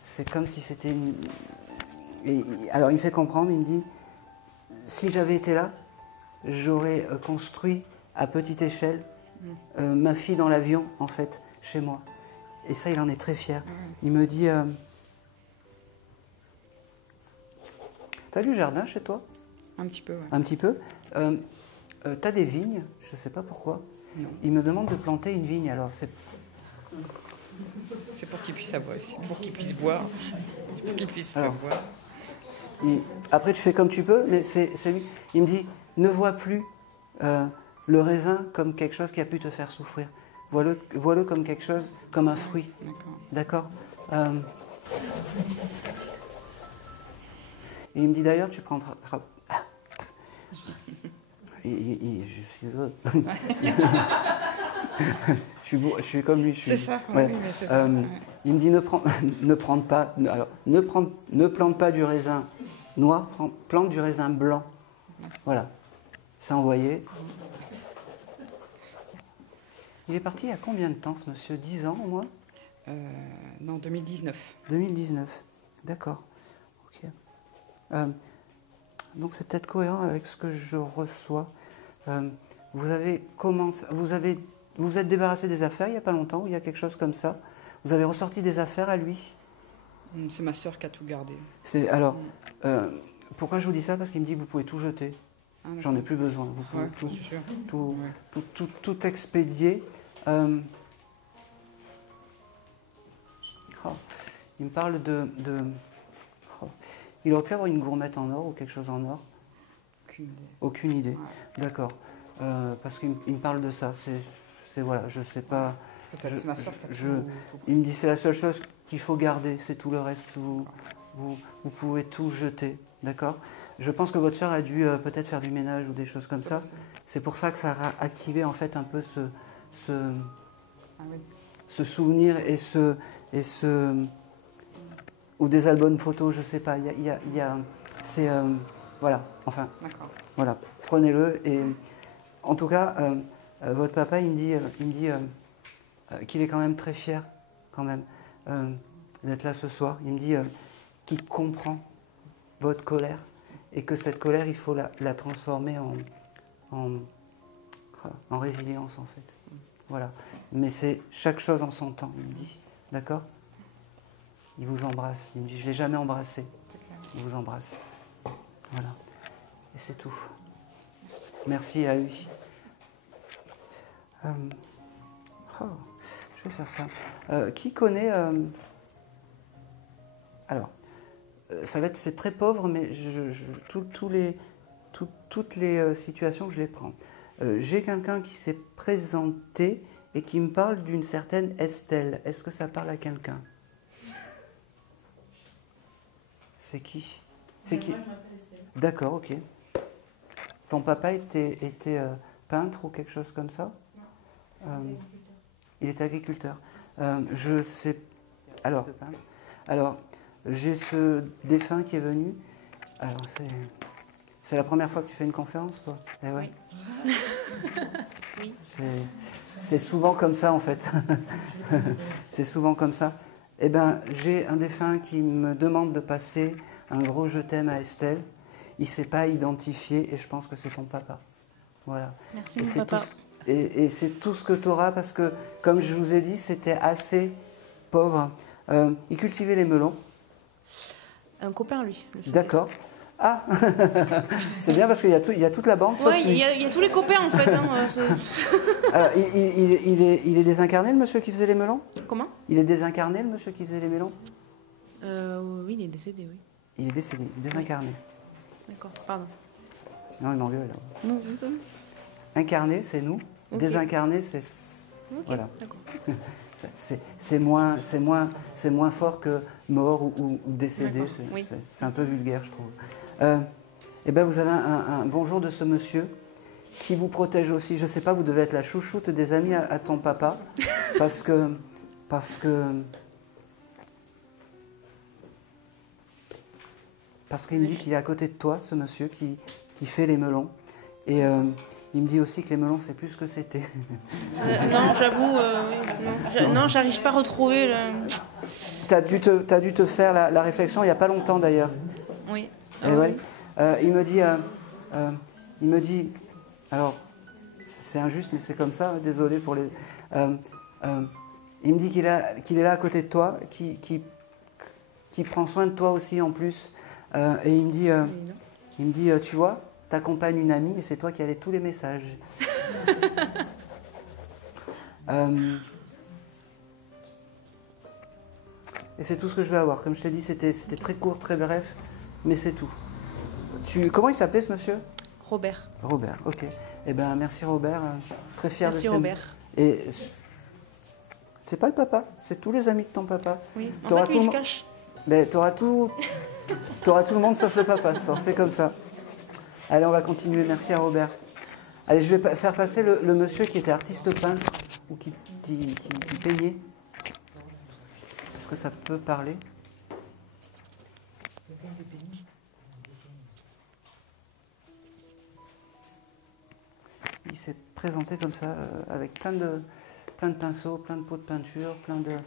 c'est comme si c'était une... Alors il me fait comprendre, il me dit, si j'avais été là, j'aurais construit à petite échelle ma fille dans l'avion, en fait, chez moi. Et ça, il en est très fier. Il me dit, t'as du jardin chez toi? Un petit peu, ouais. Un petit peu. T'as des vignes? Je ne sais pas pourquoi. Non. Il me demande de planter une vigne. Alors c'est pour qu'il puisse avoir, c'est pour qu'il puisse boire, c'est pour qu'il puisse Alors, boire. Après, tu fais comme tu peux, mais c'est lui. Il me dit, ne vois plus le raisin comme quelque chose qui a pu te faire souffrir. Vois-le comme quelque chose, comme un fruit. D'accord. Et il me dit d'ailleurs, tu prendras... je suis heureux. Je suis comme lui. C'est ça, ouais. oui, mais c'est ça. Ouais. Il me dit ne plante pas du raisin noir, plante du raisin blanc. Voilà, c'est envoyé. Il est parti il y a combien de temps, ce monsieur? 10 ans au moins? Non, 2019. 2019, d'accord. Ok. Donc c'est peut-être cohérent avec ce que je reçois. Vous êtes débarrassé des affaires il n'y a pas longtemps, ou il y a quelque chose comme ça? Vous avez ressorti des affaires à lui? C'est ma sœur qui a tout gardé. Alors, pourquoi je vous dis ça? Parce qu'il me dit que vous pouvez tout jeter. J'en ai plus besoin. Vous pouvez tout expédier. Il me parle de il aurait pu avoir une gourmette en or ou quelque chose en or? Aucune idée. Ouais. D'accord. Parce qu'il me parle de ça. Voilà, je sais pas. Peut-être c'est ma soeur qui a tout. Il me dit c'est la seule chose qu'il faut garder, c'est tout le reste. Vous pouvez tout jeter. D'accord. Je pense que votre sœur a dû peut-être faire du ménage ou des choses comme ça. C'est pour ça que ça a activé en fait un peu ce souvenir et ce ou des albums photos, je sais pas. C'est voilà. Enfin. D'accord. Voilà. Prenez-le et en tout cas, votre papa, il me dit qu'il est quand même très fier, quand même, d'être là ce soir. Il me dit qu'il comprend votre colère et que cette colère, il faut la transformer en résilience, en fait. Voilà. Mais c'est chaque chose en son temps, il me dit. D'accord? Il vous embrasse. Il me dit, je ne l'ai jamais embrassé. Il vous embrasse. Voilà. Et c'est tout. Merci à lui. Je vais faire ça. Qui connaît... Alors, c'est très pauvre, mais toutes les situations, je les prends. J'ai quelqu'un qui s'est présenté et qui me parle d'une certaine Estelle. Est-ce que ça parle à quelqu'un? C'est qui? C'est qui? D'accord, ok. Ton papa était peintre ou quelque chose comme ça? Il était agriculteur. Je sais. Alors, j'ai ce défunt qui est venu. Alors, c'est la première fois que tu fais une conférence, toi? Eh ouais. Oui. C'est souvent comme ça, en fait. C'est souvent comme ça. Eh bien, j'ai un défunt qui me demande de passer un gros je t'aime à Estelle. Il ne s'est pas identifié et je pense que c'est ton papa. Voilà. Merci, Et mon c'est papa. et c'est tout ce que tu auras parce que, comme je vous ai dit, c'était assez pauvre. Il cultivait les melons. Un copain, lui. le faisait. D'accord. Ah, c'est bien parce qu'il y a toute la bande. sauf Ouais, lui. il y a tous les copains, en fait. Hein, Il est désincarné, le monsieur qui faisait les melons? Comment Il est désincarné, le monsieur qui faisait les melons? Oui, il est décédé, oui. Il est décédé, désincarné. D'accord, pardon. Sinon, il m'engueule. Non, Incarné, c'est nous. Ok. Désincarné, c'est... ok, Voilà. d'accord. C'est moins fort que mort ou décédé. D'accord, oui. C'est un peu vulgaire, je trouve. Eh bien, vous avez un bonjour de ce monsieur qui vous protège aussi. Je ne sais pas, vous devez être la chouchoute des amis à ton papa. Parce que qu'il me dit qu'il est à côté de toi, ce monsieur qui fait les melons. Et il me dit aussi que les melons, c'est plus ce que c'était. Non, j'avoue, non, j'arrive pas à retrouver le... T'as dû te faire la réflexion il n'y a pas longtemps d'ailleurs. Oui. Eh ouais. Il me dit, alors c'est injuste mais c'est comme ça, désolé pour les... il me dit qu'il est là à côté de toi, qui prend soin de toi aussi en plus. Et il me dit, tu vois, t'accompagnes une amie et c'est toi qui as tous les messages. Et c'est tout ce que je vais avoir. Comme je t'ai dit, c'était très court, très bref, mais c'est tout. Comment il s'appelait ce monsieur? Robert. Robert, ok. Eh bien, merci Robert, très fier Merci de ça. Robert. Et c'est pas le papa, c'est tous les amis de ton papa. Oui, en T'auras fait, lui, tout il le se mo- cache. Ben, t'auras tout le monde sauf le papa, ce soir, c'est comme ça. Allez, on va continuer, merci à Robert. Allez, je vais faire passer le monsieur qui était artiste peintre ou qui peignait. Est-ce que ça peut parler? Il s'est présenté comme ça, avec plein de pinceaux, plein de pots de peinture, plein de...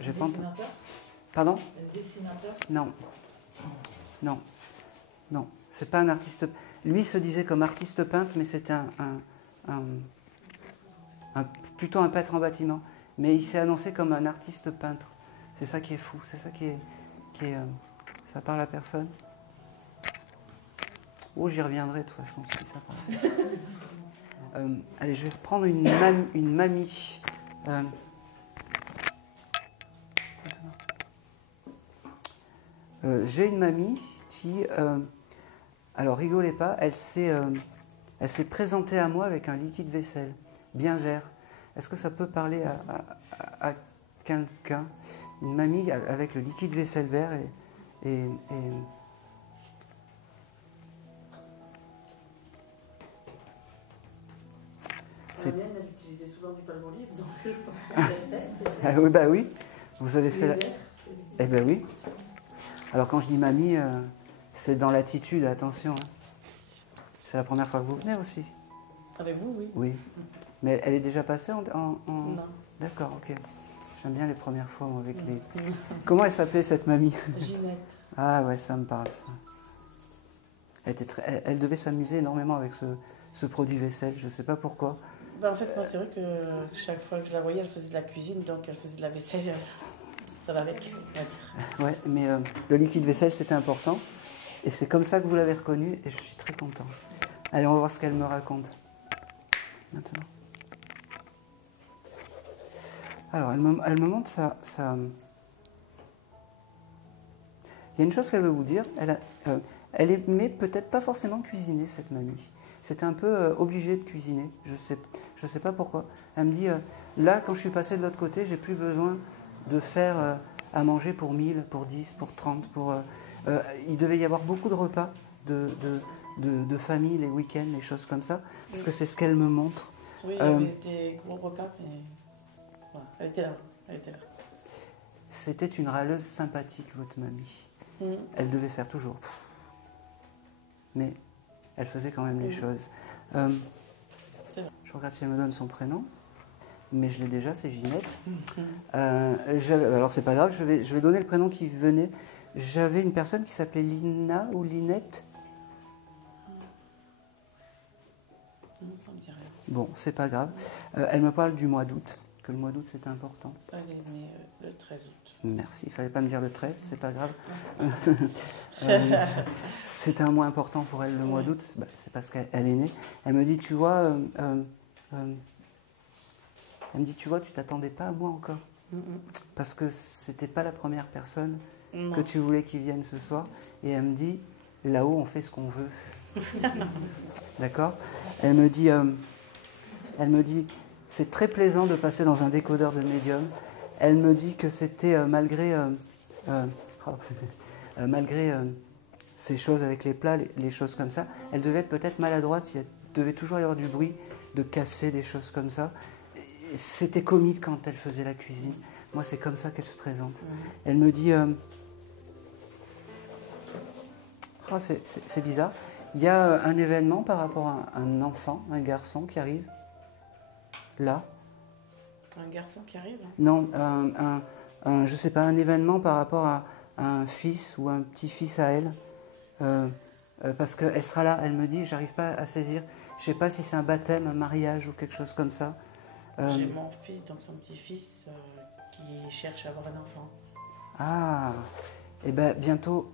j'ai pas entendu. Pardon? Dessinateur. Non. Non. Non. C'est pas un artiste. Lui se disait comme artiste peintre, mais c'était plutôt un peintre en bâtiment. Mais il s'est annoncé comme un artiste peintre. C'est ça qui est fou. C'est ça qui est ça parle à personne. Oh, j'y reviendrai de toute façon si ça parle. Allez, je vais prendre une mamie. J'ai une mamie qui, alors rigolez pas, elle s'est présentée à moi avec un liquide vaisselle, bien vert. Est-ce que ça peut parler à quelqu'un? Une mamie avec le liquide vaisselle vert et c'est... La mienne, elle utilisait souvent du palmolive, donc je pense que c'est... Ah oui, bah oui, vous avez fait la... Eh ben oui. Alors quand je dis mamie, c'est dans l'attitude, attention. Hein. C'est la première fois que vous venez aussi? Avec vous, oui. Oui. Mais elle est déjà passée en... Non. D'accord, ok. J'aime bien les premières fois moi, avec les... Comment elle s'appelait cette mamie? Ginette. Ah ouais, ça me parle ça. Elle devait s'amuser énormément avec ce produit vaisselle, je ne sais pas pourquoi. Ben, en fait, moi, c'est vrai que chaque fois que je la voyais, elle faisait de la cuisine, donc elle faisait de la vaisselle. Ça va avec, on va dire. Ouais, mais le liquide vaisselle, c'était important. Et c'est comme ça que vous l'avez reconnu, et je suis très content. Allez, on va voir ce qu'elle me raconte. Maintenant. Alors, elle me montre ça. Il y a une chose qu'elle veut vous dire. Elle aimait peut-être pas forcément cuisiner, cette mamie. C'était un peu obligée de cuisiner. Je sais pas pourquoi. Elle me dit, là, quand je suis passée de l'autre côté, j'ai plus besoin de faire à manger pour 1000, pour 10, pour 30. Il devait y avoir beaucoup de repas de famille, les week-ends, les choses comme ça. Parce que c'est ce qu'elle me montre. Oui, il y avait des gros repas, mais voilà, elle était là. Elle était là. c'était une râleuse sympathique, votre mamie. Elle devait faire toujours. Mais elle faisait quand même les choses. Je regarde si elle me donne son prénom. Mais je l'ai déjà, c'est Ginette. Alors c'est pas grave, je vais donner le prénom qui venait. J'avais une personne qui s'appelait Lina ou Linette. Non, ça me dit rien. Bon, c'est pas grave. Elle me parle du mois d'août, que le mois d'août c'est important. Elle est née le 13 août. Merci, il fallait pas me dire le 13, c'est pas grave. C'est un mois important pour elle, le mois d'août. Bah, c'est parce qu'elle est née. Elle me dit, tu vois, elle me dit, tu vois, tu t'attendais pas à moi encore. Parce que c'était pas la première personne que tu voulais qu'il vienne ce soir. Et elle me dit, là-haut, on fait ce qu'on veut. D'accord ? Elle me dit, c'est très plaisant de passer dans un décodeur de médium. Elle me dit que c'était malgré ces choses avec les plats, les choses comme ça, elle devait être peut-être maladroite, il devait toujours y avoir du bruit, de casser des choses comme ça. C'était comique quand elle faisait la cuisine. Moi, c'est comme ça qu'elle se présente. Elle me dit... c'est bizarre. Il y a un événement par rapport à un enfant, un garçon qui arrive. Là. Un garçon qui arrive? Non, je sais pas, un événement par rapport à un fils ou un petit-fils à elle. Parce qu'elle sera là, elle me dit, j'arrive pas à saisir. Je sais pas si c'est un baptême, un mariage ou quelque chose comme ça. J'ai mon fils, donc son petit-fils, qui cherche à avoir un enfant. Ah, et ben bientôt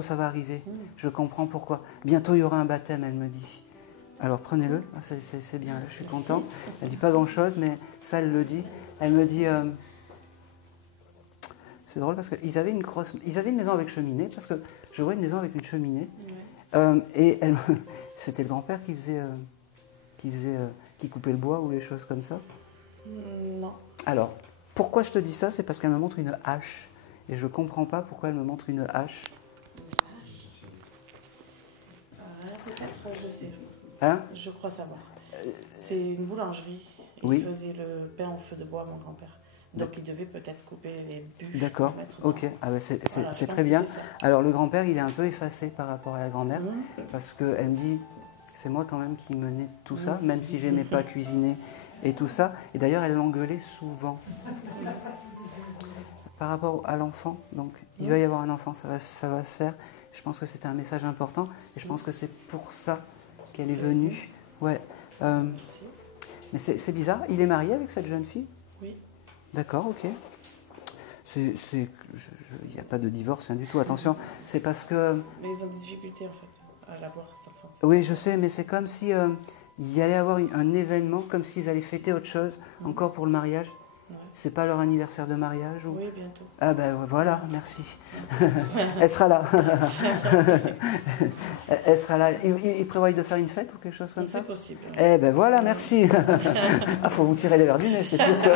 ça va arriver. Je comprends pourquoi. Bientôt il y aura un baptême, elle me dit. Alors prenez-le, c'est bien, je suis content. Elle ne dit pas grand-chose, mais ça elle le dit. Elle me dit, c'est drôle parce qu'ils avaient une maison avec cheminée, parce que je vois une maison avec une cheminée. Et c'était le grand-père qui coupait le bois ou les choses comme ça. Non. Alors, pourquoi je te dis ça? C'est parce qu'elle me montre une hache. Et je ne comprends pas pourquoi elle me montre une hache. Peut-être, je sais. Hein? Je crois savoir. C'est une boulangerie. Oui. Il faisait le pain au feu de bois, mon grand-père. Donc il devait peut-être couper les bûches. D'accord, pour mettre ok. dans- Ah ben c'est Voilà, je pense très que bien. c'est ça. Alors le grand-père, il est un peu effacé par rapport à la grand-mère, parce qu'elle me dit, c'est moi quand même qui menais tout ça, même si j'aimais pas cuisiner et tout ça. Et d'ailleurs, elle l'engueulait souvent. Par rapport à l'enfant, donc il va y avoir un enfant, ça va se faire. Je pense que c'était un message important, et je pense que c'est pour ça qu'elle est venue. Ouais. Merci. Mais c'est bizarre, il est marié avec cette jeune fille? Oui. D'accord, ok. Il n'y a pas de divorce, rien du tout, attention. C'est parce que... Mais ils ont des difficultés, en fait, à l'avoir, cet enfant. Oui, je sais, mais c'est comme si il y allait avoir un événement, comme s'ils allaient fêter autre chose, encore pour le mariage. Ouais. C'est pas leur anniversaire de mariage ou... Oui, bientôt. Ah ben voilà, merci. Elle sera là. Elle sera là. Ils prévoient de faire une fête ou quelque chose comme ça? C'est possible. Eh ben voilà, merci. Ah, faut vous tirer les verres du nez, c'est pire que...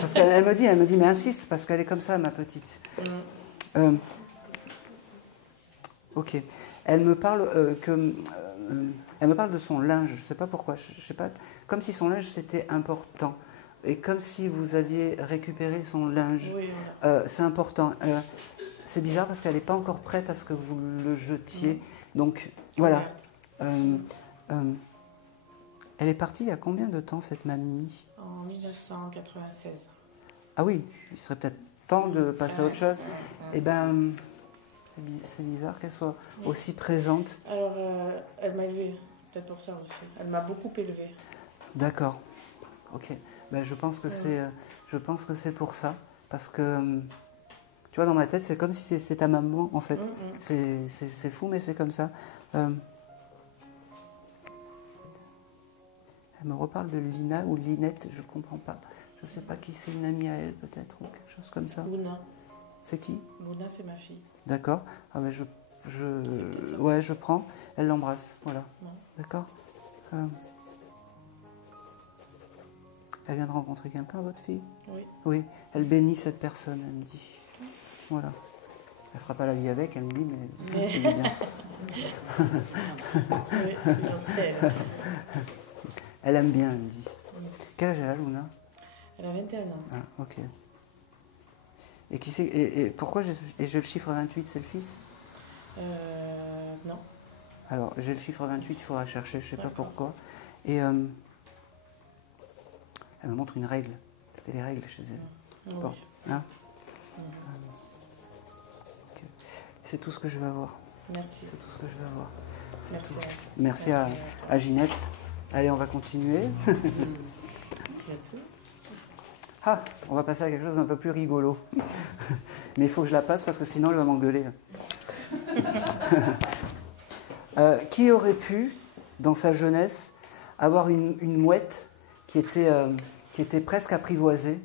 Parce qu'elle me dit, mais insiste, parce qu'elle est comme ça, ma petite. Ok. Elle me parle elle me parle de son linge, je ne sais pas pourquoi, je sais pas, comme si son linge c'était important. Et comme si vous aviez récupéré son linge. Oui, C'est important. C'est bizarre parce qu'elle n'est pas encore prête à ce que vous le jetiez. Donc, voilà. Elle est partie il y a combien de temps, cette mamie? En 1996. Ah oui, il serait peut-être temps de passer à autre chose. Eh ben, c'est bizarre qu'elle soit aussi présente. Alors, elle m'a élevée, peut-être pour ça aussi. Elle m'a beaucoup élevée. D'accord. Ok. Ben, je pense que c'est pour ça, parce que tu vois, dans ma tête, c'est comme si c'est ta maman en fait. C'est fou, mais c'est comme ça. Elle me reparle de Lina ou Linette, je comprends pas. Je sais pas qui c'est, une amie à elle peut-être ou quelque chose comme ça. Luna. C'est qui? Luna, c'est ma fille. D'accord. Ah ben je prends. Elle l'embrasse, voilà. Ouais. D'accord. Elle vient de rencontrer quelqu'un, votre fille? Oui. Oui. Elle bénit cette personne, elle me dit. Voilà. Elle fera pas la vie avec, elle me dit, mais c'est bien. Oui, c'est gentil, elle. Elle aime bien, elle me dit. Quel âge elle a, Luna? Elle a 21 ans. Ah, ok. Et, et pourquoi j'ai le chiffre 28, c'est le fils? Non. Alors, j'ai le chiffre 28, il faudra chercher, je ne sais pas pourquoi. Et elle me montre une règle. C'était les règles chez elle. Oui. Bon, hein? Ok. C'est tout ce que je vais avoir. Merci. C'est tout ce que je vais avoir. C'est Merci. tout. Merci à Ginette. Allez, on va continuer. Tu as tout? Ah, on va passer à quelque chose d'un peu plus rigolo. Mais il faut que je la passe parce que sinon elle va m'engueuler. Qui aurait pu, dans sa jeunesse, avoir une mouette qui était presque apprivoisée?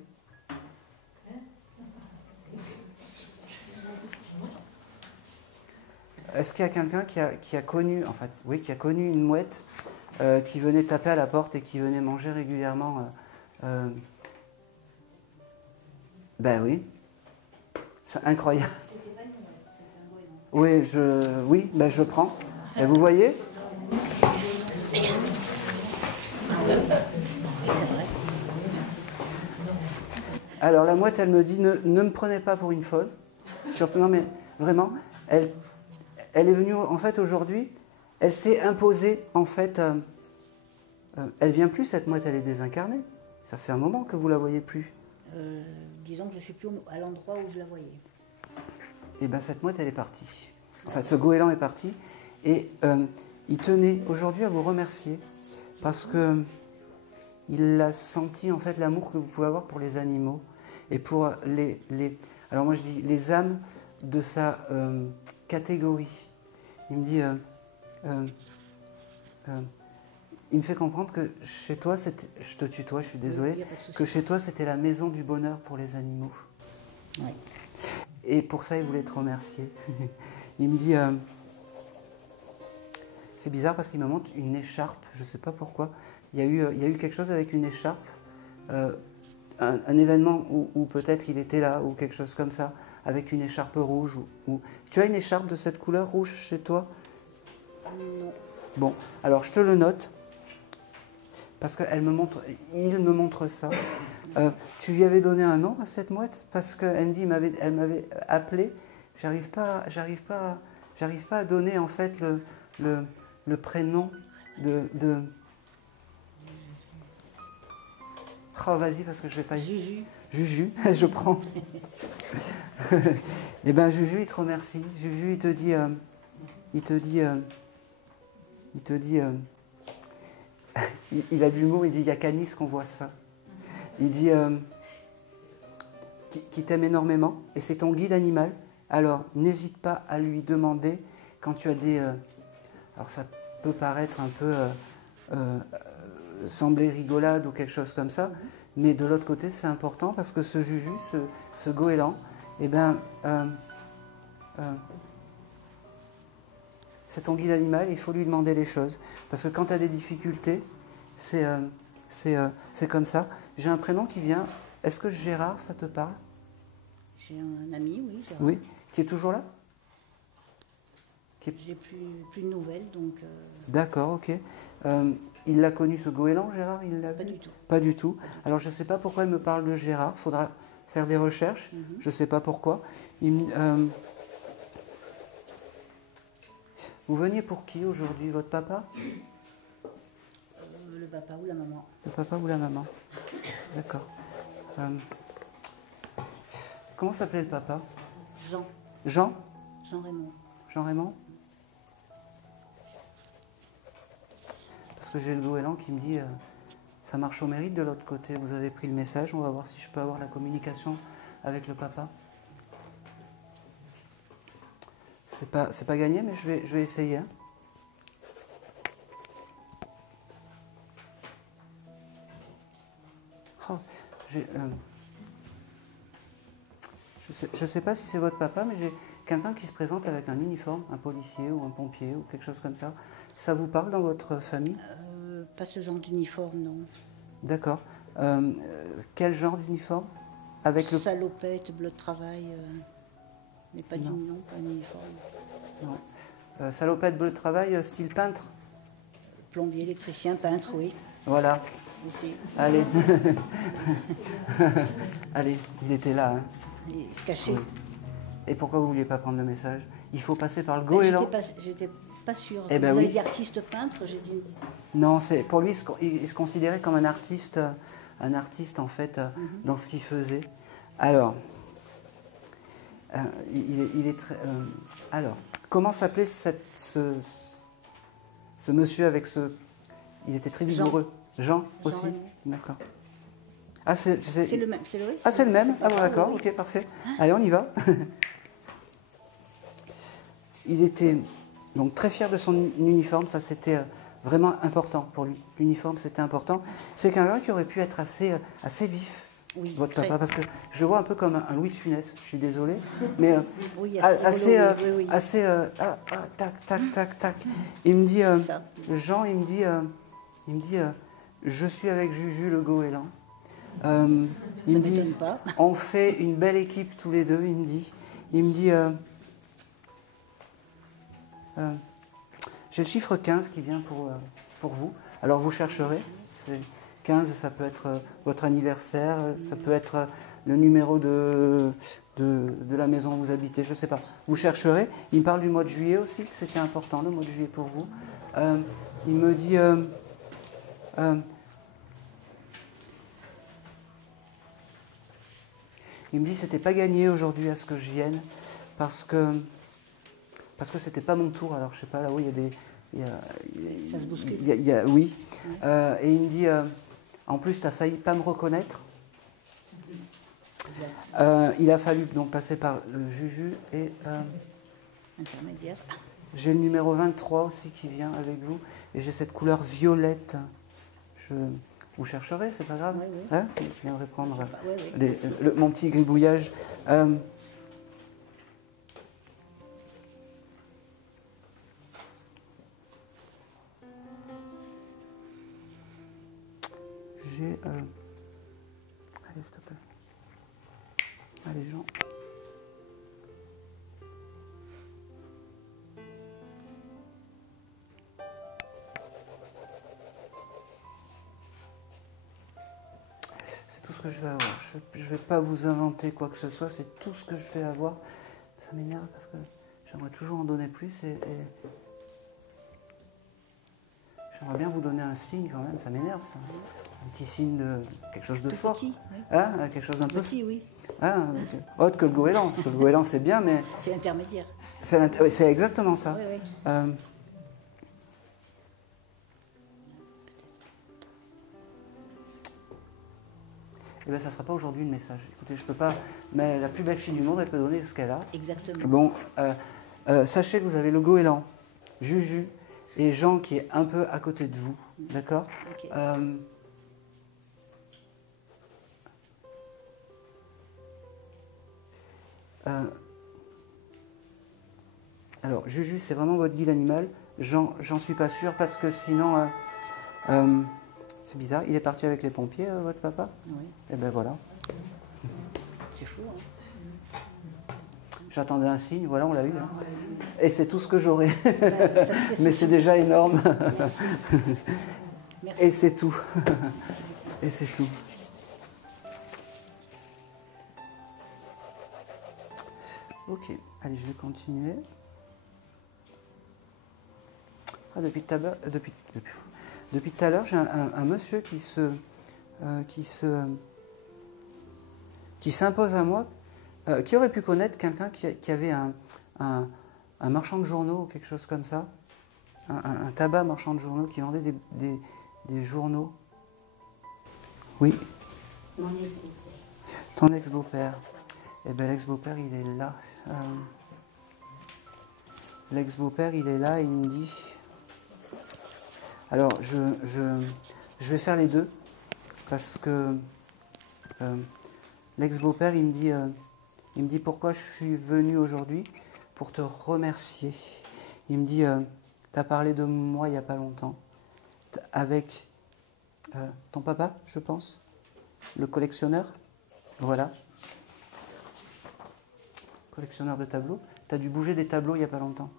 Est-ce qu'il y a quelqu'un qui a connu, en fait, oui, qui a connu une mouette qui venait taper à la porte et qui venait manger régulièrement Ben oui, c'est incroyable. C'était pas une mouette, c'était un goéland. Oui, ben je prends. Et vous voyez? Alors la mouette, elle me dit, ne me prenez pas pour une folle. Surtout, non mais vraiment, elle est venue, en fait, aujourd'hui, elle s'est imposée, en fait, elle vient plus, cette mouette, elle est désincarnée. Ça fait un moment que vous la voyez plus. Disons que je ne suis plus à l'endroit où je la voyais. Et bien cette mouette, elle est partie. Enfin, ce goéland est parti. Et il tenait aujourd'hui à vous remercier parce que il a senti en fait l'amour que vous pouvez avoir pour les animaux et pour alors moi je dis les âmes de sa catégorie. Il me dit, il me fait comprendre que chez toi, je te tutoie, je suis désolé, que chez toi c'était la maison du bonheur pour les animaux. Oui. Et pour ça, il voulait te remercier. Il me dit, c'est bizarre parce qu'il me montre une écharpe, je ne sais pas pourquoi. Il y a eu quelque chose avec une écharpe, un événement où peut-être il était là, ou quelque chose comme ça, avec une écharpe rouge. Tu as une écharpe de cette couleur rouge chez toi? Non. Bon, alors je te le note, parce il me montre ça. Tu lui avais donné un nom à cette mouette? Parce qu'elle me dit, elle m'avait appelé. J'arrive pas à donner en fait le prénom de... Oh, vas-y, parce que je vais pas... Juju. Juju, je prends. Eh bien, Juju, il te remercie. Juju, il te dit... il a de l'humour, il dit, il n'y a qu'à Nice qu'on voit ça. Il dit qu'il t'aime énormément et c'est ton guide animal. Alors, n'hésite pas à lui demander quand tu as des... alors, ça peut paraître un peu... sembler rigolade ou quelque chose comme ça, mais de l'autre côté, c'est important parce que ce Juju, ce goéland, eh ben, c'est ton guide animal, il faut lui demander les choses. Parce que quand tu as des difficultés, c'est comme ça. J'ai un prénom qui vient. Est-ce que Gérard, ça te parle? J'ai un ami, oui, Gérard. Oui, qui est toujours là? J'ai plus de nouvelles, donc... D'accord, ok. Il l'a connu, ce goéland, Gérard? Pas du tout. Pas du tout. Alors, je ne sais pas pourquoi il me parle de Gérard. Il faudra faire des recherches. Je ne sais pas pourquoi. Vous veniez pour qui aujourd'hui? Votre papa? Le papa ou la maman. Le papa ou la maman? D'accord. Comment s'appelait le papa? Jean. Jean? Jean-Raymond. Jean-Raymond? Parce que j'ai le goéland qui me dit ça marche au mérite de l'autre côté. Vous avez pris le message, on va voir si je peux avoir la communication avec le papa. C'est pas gagné, mais je vais essayer. Hein. Oh, je sais pas si c'est votre papa, mais j'ai quelqu'un qui se présente avec un uniforme, un policier ou un pompier ou quelque chose comme ça. Ça vous parle dans votre famille? Pas ce genre d'uniforme, non. D'accord. Quel genre d'uniforme? Avec Salopette, bleu de travail, mais pas non, pas un uniforme. Non. Salopette, bleu de travail, style peintre? Plombier, électricien, peintre, oui. Voilà. Ici. Allez. Allez, il était là. Hein. Il se cachait. Oui. Et pourquoi vous ne vouliez pas prendre le message? Il faut passer par le Ben, goéland. j'étais pas sûre. Eh ben Vous oui. avez dit artiste peintre, j'ai dit. Non, pour lui, il se considérait comme un artiste en fait, dans ce qu'il faisait. Alors, il est très. Alors, comment s'appelait ce monsieur avec ce. Il était très vigoureux. Jean aussi. Raymond. D'accord. Ah, c'est le même. Ah, c'est le même. Ah, bon, oui, d'accord, oui. ok, parfait. Allez, on y va. Il était donc très fier de son uniforme, ça c'était vraiment important pour lui. L'uniforme c'était important. C'est quelqu'un qui aurait pu être assez vif, Oui, votre très. papa, parce que je le vois un peu comme un Louis de Funès, je suis désolé, mais Oui, assez, rigolo, oui. tac, tac, tac, tac. Il me dit, C'est ça. Jean, il me dit, je suis avec Juju le goéland. Il Ça me dit, m'étonne pas. on fait une belle équipe tous les deux, il me dit, j'ai le chiffre 15 qui vient pour vous. Alors vous chercherez. 15, ça peut être votre anniversaire, ça peut être le numéro de la maison où vous habitez, je ne sais pas. Vous chercherez. Il me parle du mois de juillet aussi, que c'était important, le mois de juillet pour vous. Il me dit... il me dit c'était pas gagné aujourd'hui à ce que je vienne parce que c'était pas mon tour. Alors je sais pas, là où il y a des... Ça se bouscule. Oui. Et il me dit, en plus, tu as failli pas me reconnaître. Il a fallu donc passer par le Juju et Intermédiaire. j'ai le numéro 23 aussi qui vient avec vous. Et j'ai cette couleur violette. Vous chercherez, c'est pas grave. Oui, oui. Hein, je viendrai prendre Oui, oui. mon petit gribouillage. J'ai... Allez, s'il te plaît. Allez, Jean. C'est tout ce que je vais avoir. Je ne vais pas vous inventer quoi que ce soit, c'est tout ce que je vais avoir. Ça m'énerve parce que j'aimerais toujours en donner plus et j'aimerais bien vous donner un signe quand même, ça m'énerve ça. Un petit signe de quelque chose de Tout fort. petit, oui. Hein, quelque chose d'un peu... Petit, oui. Ah, autre que le goéland. Parce que le goéland c'est bien, mais C'est intermédiaire. c'est exactement ça. Oui, oui. Eh bien, ça ne sera pas aujourd'hui le message. Écoutez, je peux pas... Mais la plus belle fille du monde, elle peut donner ce qu'elle a. Exactement. Bon, sachez que vous avez le goéland, Juju et Jean qui est un peu à côté de vous. D'accord? Ok. Alors, Juju, c'est vraiment votre guide animal. Jean, j'en suis pas sûr parce que sinon... c'est bizarre, il est parti avec les pompiers, votre papa? Oui. Eh ben voilà. C'est fou, hein. J'attendais un signe, voilà, on l'a eu. Hein. Et c'est tout ce que j'aurai. Ça, Mais c'est déjà énorme. Merci. Merci. Et c'est tout. Et c'est tout. Ok, allez, je vais continuer. Ah, depuis tout à l'heure, j'ai un monsieur qui s'impose à moi, qui aurait pu connaître quelqu'un qui avait un marchand de journaux ou quelque chose comme ça, un tabac marchand de journaux qui vendait des journaux. Oui. Mon ex-beau-père. Ton ex-beau-père. Eh bien, l'ex-beau-père, il est là. L'ex-beau-père, il est là et il me dit... Alors, je vais faire les deux, parce que l'ex-beau-père, il me dit pourquoi je suis venu aujourd'hui pour te remercier. Il me dit, tu as parlé de moi il n'y a pas longtemps, avec ton papa, je pense, le collectionneur, voilà. Collectionneur de tableaux. Tu as dû bouger des tableaux il n'y a pas longtemps.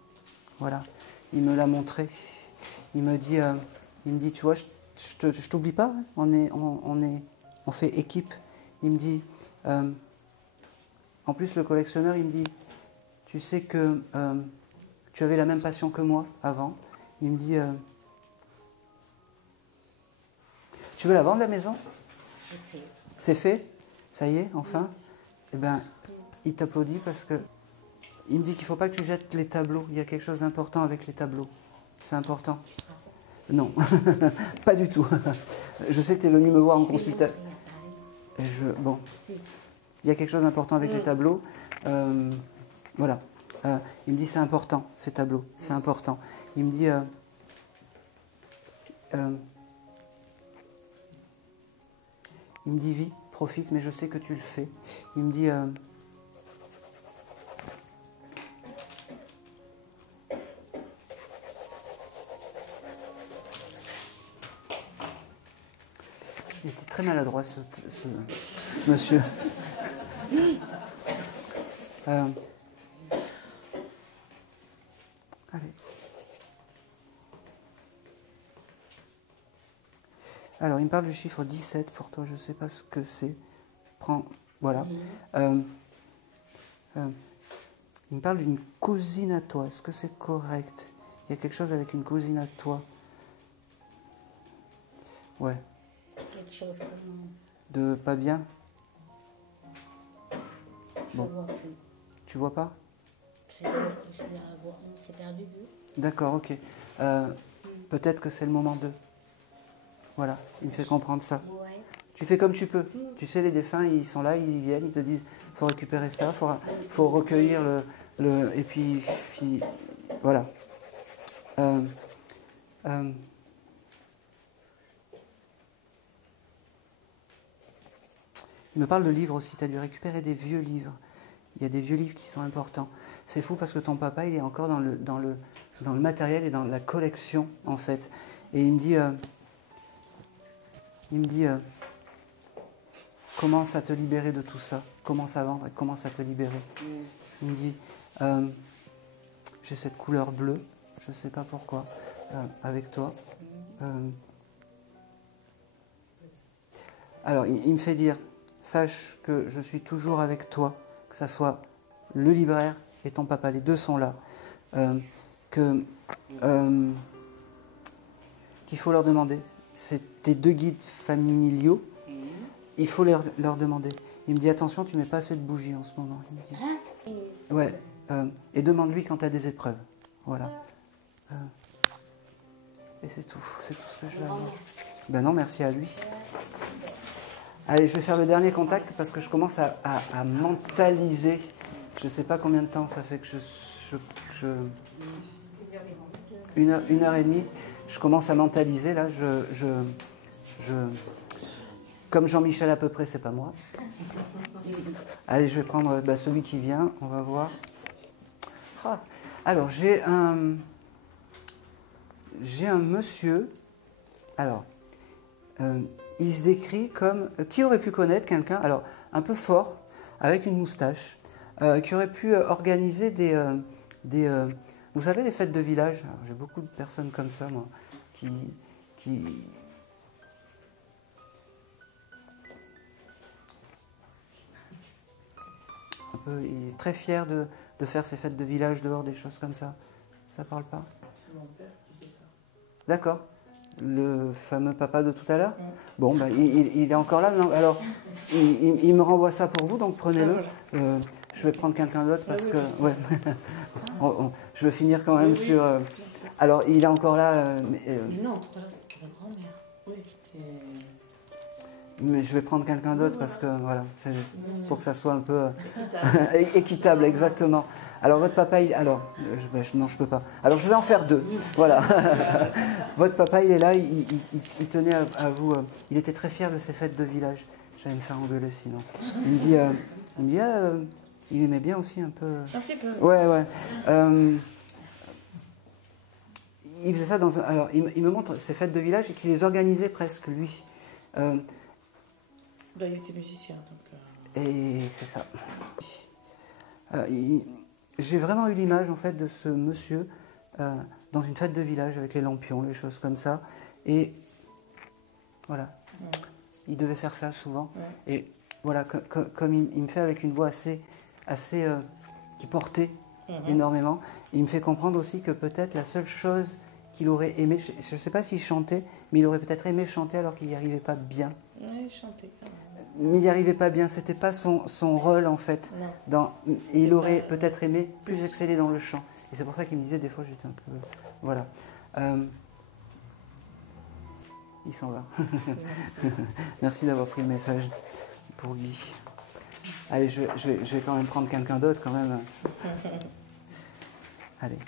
Voilà. Il me l'a montré. Il me dit, tu vois, je t'oublie pas, hein. On fait équipe. Il me dit, en plus le collectionneur, il me dit, tu sais que tu avais la même passion que moi avant. Il me dit, tu veux la vendre la maison? J'ai fait. C'est fait? Ça y est, enfin? Eh bien, il t'applaudit parce que il me dit qu'il ne faut pas que tu jettes les tableaux. Il y a quelque chose d'important avec les tableaux. C'est important. Non, pas du tout. Je sais que tu es venu me voir en consultation. Bon, il y a quelque chose d'important avec les tableaux. Voilà. Il me dit c'est important, ces tableaux. C'est important. Il me dit... il me dit, vis, profite, mais je sais que tu le fais. Il me dit... il était très maladroit, ce monsieur. Allez. Alors, il me parle du chiffre 17 pour toi, je ne sais pas ce que c'est. Prends, voilà. Il me parle d'une cousine à toi, est-ce que c'est correct? Il y a quelque chose avec une cousine à toi. Ouais. Quelque chose comme... De pas bien? Je Bon. vois plus. Tu vois pas? Je la vois, on s'est perdu de vue. D'accord, ok. Peut-être que c'est le moment de... Voilà, il me fait comprendre ça. Ouais. Tu fais comme tu peux. Tu sais, les défunts, ils sont là, ils viennent, ils te disent, il faut récupérer ça, faut recueillir le... Et puis, voilà. Il me parle de livres aussi, tu as dû récupérer des vieux livres. Il y a des vieux livres qui sont importants. C'est fou parce que ton papa, il est encore dans le matériel et dans la collection, en fait. Et il me dit, commence à te libérer de tout ça. Commence à vendre et commence à te libérer. Il me dit, j'ai cette couleur bleue, je ne sais pas pourquoi, avec toi. Alors, il me fait dire, sache que je suis toujours avec toi, que ça soit le libraire et ton papa, les deux sont là. Qu'il faut leur demander. C'est tes deux guides familiaux. Il faut leur demander. Il me dit, attention, tu mets pas assez de bougies en ce moment. Il me dit. Ouais. Et demande-lui quand tu as des épreuves. Voilà. Et c'est tout. C'est tout ce que je vais avoir. Ben non, merci à lui. Allez, je vais faire le dernier contact parce que je commence à mentaliser. Je ne sais pas combien de temps ça fait que une heure et demie. Je commence à mentaliser. Là, comme Jean-Michel à peu près, c'est pas moi. Allez, je vais prendre celui qui vient. On va voir. Ah, alors, j'ai un monsieur. Alors, il se décrit comme... Qui aurait pu connaître quelqu'un, alors un peu fort, avec une moustache, qui aurait pu organiser des vous savez, les fêtes de village. J'ai beaucoup de personnes comme ça, moi, qui un peu, il est très fier de faire ces fêtes de village dehors, des choses comme ça. Ça parle pas? C'est mon père qui sait ça. D'accord. Le fameux papa de tout à l'heure. Bon, ben, il est encore là. Non, alors, il me renvoie ça pour vous, donc prenez-le. Je vais prendre quelqu'un d'autre parce que... Ouais. Je veux finir quand même sur... Alors, il est encore là. Mais non, tout à l'heure, c'était la grand-mère. Oui. Mais je vais prendre quelqu'un d'autre parce que, voilà, c'est pour que ça soit un peu... équitable, exactement. Alors, votre papa, non, je peux pas. Alors, je vais en faire deux. Voilà. Votre papa, il est là, il tenait à vous... il était très fier de ses fêtes de village. J'allais me faire engueuler sinon. Il me dit, il aimait bien aussi un peu... Un petit peu. Ouais. Il faisait ça dans un... Alors, il me montre ses fêtes de village et qu'il les organisait presque, lui. Ben, il était musicien, donc... Et c'est ça. J'ai vraiment eu l'image, en fait, de ce monsieur dans une fête de village avec les lampions, les choses comme ça. Et Voilà. Ouais. Il devait faire ça souvent. Ouais. Et voilà, comme il me fait avec une voix assez qui portait énormément, il me fait comprendre aussi que peut-être la seule chose qu'il aurait aimé, je ne sais pas s'il chantait, mais il aurait peut-être aimé chanter alors qu'il n'y arrivait pas bien. Oui, chanter quand même. Mais il n'y arrivait pas bien, c'était pas son rôle en fait. Non. Et il aurait peut-être aimé plus exceller dans le chant. Et c'est pour ça qu'il me disait des fois j'étais un peu... Voilà. Il s'en va. Merci. Merci d'avoir pris le message pour Guy. Allez, je vais quand même prendre quelqu'un d'autre quand même. Allez.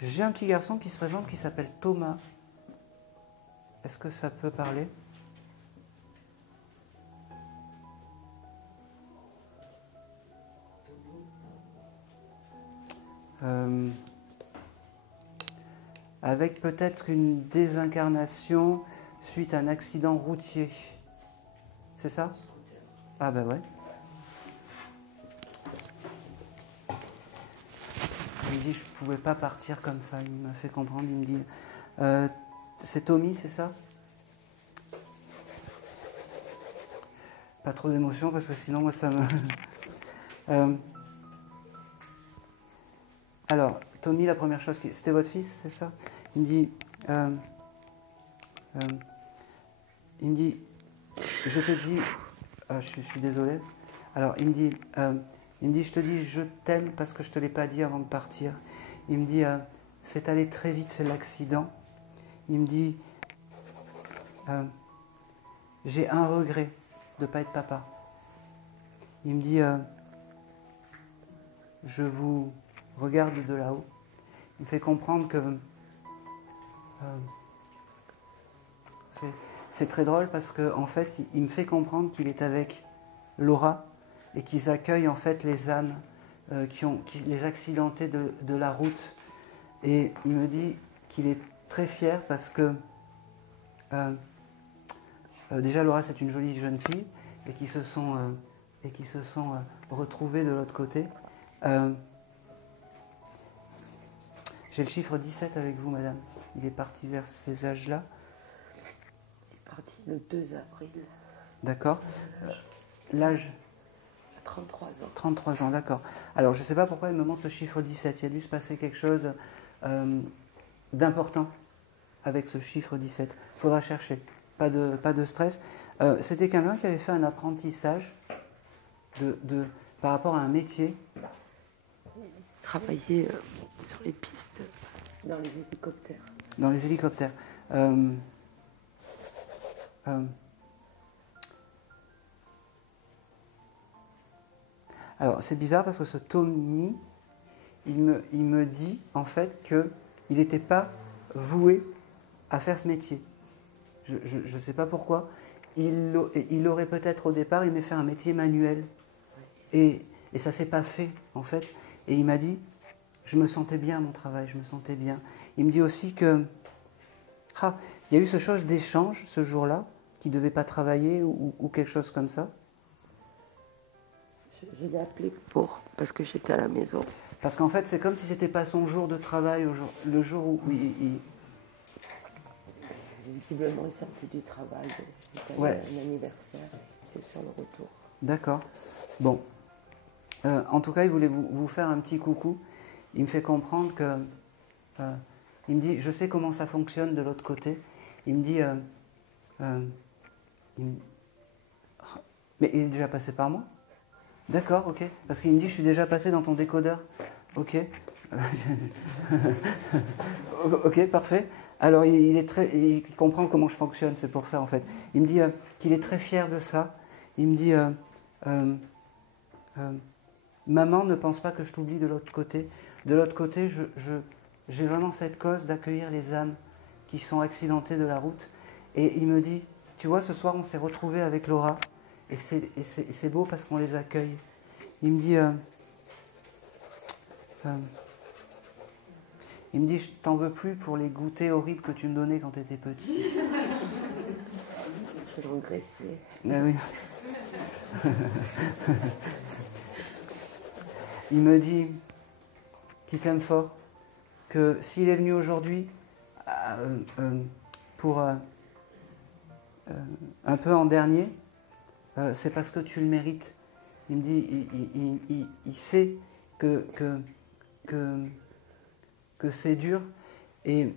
J'ai un petit garçon qui se présente qui s'appelle Thomas. Est-ce que ça peut parler ? Avec peut-être une désincarnation suite à un accident routier. C'est ça ? Ah bah ouais. Il me dit je ne pouvais pas partir comme ça. Il m'a fait comprendre. Il me dit c'est Tommy, c'est ça ? Pas trop d'émotion parce que sinon moi ça me... Alors, Tommy, la première chose, c'était votre fils, c'est ça ? Il me dit, je te dis, je suis désolé. Alors, il me dit, je te dis, je t'aime parce que je te l'ai pas dit avant de partir. Il me dit, c'est allé très vite, c'est l'accident. Il me dit, j'ai un regret de ne pas être papa. Il me dit, je vous regarde de là-haut. Il me fait comprendre que c'est très drôle parce qu'en fait, il me fait comprendre qu'il est avec Laura et qu'ils accueillent en fait les âmes les accidentés de la route. Et il me dit qu'il est très fier parce que déjà Laura c'est une jolie jeune fille et qui se sont retrouvés de l'autre côté. J'ai le chiffre 17 avec vous, madame. Il est parti vers ces âges-là. Il est parti le 2 avril. D'accord. L'âge 33 ans. 33 ans, d'accord. Alors, je ne sais pas pourquoi il me montre ce chiffre 17. Il y a dû se passer quelque chose d'important avec ce chiffre 17. Il faudra chercher. Pas de stress. C'était quelqu'un qui avait fait un apprentissage par rapport à un métier. Travailler sur les pistes, dans les hélicoptères. Dans les hélicoptères. Alors, c'est bizarre parce que ce Tommy, il me dit en fait qu'il n'était pas voué à faire ce métier. Je ne sais pas pourquoi. Il aurait peut-être au départ aimé faire un métier manuel. Et ça ne s'est pas fait en fait. Et il m'a dit, je me sentais bien à mon travail, je me sentais bien. Il me dit aussi que, il y a eu ce chose d'échange ce jour-là, qui ne devait pas travailler ou quelque chose comme ça. Je l'ai appelé parce que j'étais à la maison. Parce qu'en fait, c'est comme si ce n'était pas son jour de travail, le jour où Visiblement, il sortait du travail, il était ouais. Un anniversaire, c'est sur le retour. D'accord. Bon. En tout cas, il voulait vous faire un petit coucou. Il me fait comprendre que... il me dit, je sais comment ça fonctionne de l'autre côté. Il me dit... mais il est déjà passé par moi ? D'accord, ok. Parce qu'il me dit, je suis déjà passé dans ton décodeur. Ok. Ok, parfait. Alors, il comprend comment je fonctionne, c'est pour ça, en fait. Il me dit qu'il est très fier de ça. Il me dit... maman ne pense pas que je t'oublie de l'autre côté. De l'autre côté, j'ai vraiment cette cause d'accueillir les âmes qui sont accidentées de la route. Et il me dit, tu vois, ce soir, on s'est retrouvés avec Laura. Et c'est beau parce qu'on les accueille. Il me dit, je t'en veux plus pour les goûters horribles que tu me donnais quand tu étais petit. C'est engraissé. Ah oui. Il me dit qu'il t'aime fort, que s'il est venu aujourd'hui pour un peu en dernier, c'est parce que tu le mérites. Il me dit, il sait que c'est dur et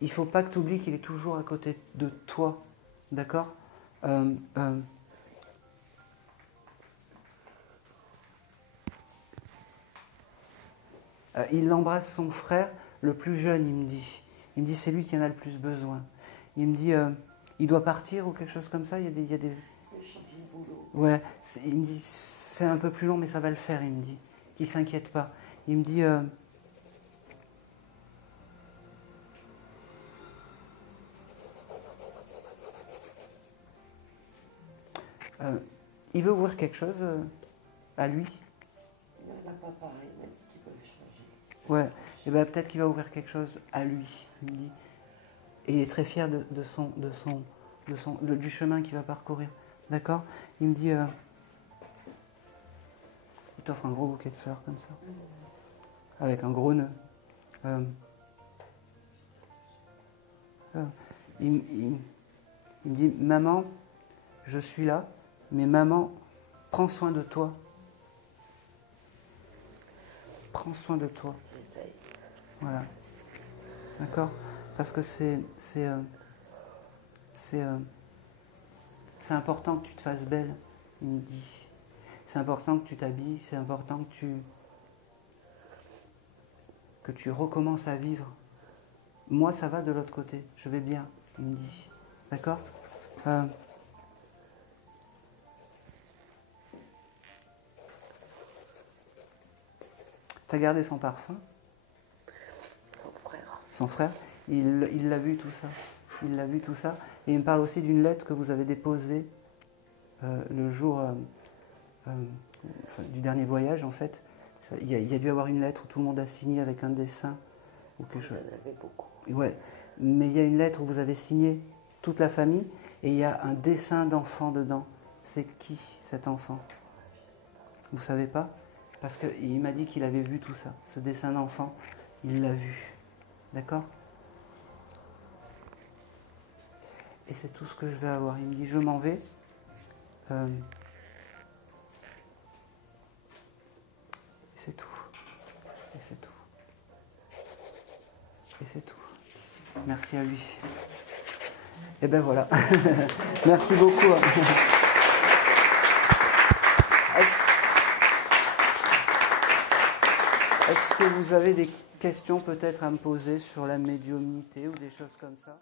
il ne faut pas que tu oublies qu'il est toujours à côté de toi, d'accord? Il embrasse son frère, le plus jeune, il me dit. Il me dit, c'est lui qui en a le plus besoin. Il me dit, il doit partir ou quelque chose comme ça. Il y a des... Ouais, il me dit, c'est un peu plus long, mais ça va le faire, il me dit. Qu'il ne s'inquiète pas. Il me dit... il veut ouvrir quelque chose à lui. Il n'en a pas parlé, il m'a dit qu'il veut le changer. Ouais, et ben peut-être qu'il va ouvrir quelque chose à lui, il me dit. Et il est très fier du chemin qu'il va parcourir. D'accord? Il me dit, il t'offre un gros bouquet de fleurs comme ça, avec un gros nœud. Il me dit, maman, je suis là, mais maman, prends soin de toi. Prends soin de toi. Voilà. D'accord? Parce que c'est important que tu te fasses belle, il me dit. C'est important que tu t'habilles, c'est important que tu recommences à vivre. Moi, ça va de l'autre côté, je vais bien, il me dit. D'accord? T'as gardé son parfum? Son frère, il l'a vu tout ça. Il l'a vu tout ça. Et il me parle aussi d'une lettre que vous avez déposée le jour du dernier voyage, en fait. Il y a dû avoir une lettre où tout le monde a signé avec un dessin ou quelque chose. Il y en avait beaucoup. Ouais. Mais il y a une lettre où vous avez signé toute la famille et il y a un dessin d'enfant dedans. C'est qui cet enfant? Vous savez pas? Parce qu'il m'a dit qu'il avait vu tout ça. Ce dessin d'enfant, il l'a vu. D'accord? Et c'est tout ce que je vais avoir. Il me dit, je m'en vais. C'est tout. Et c'est tout. Et c'est tout. Merci à lui. Et ben voilà. Merci beaucoup. Est-ce que vous avez des questions peut-être à me poser sur la médiumnité ou des choses comme ça?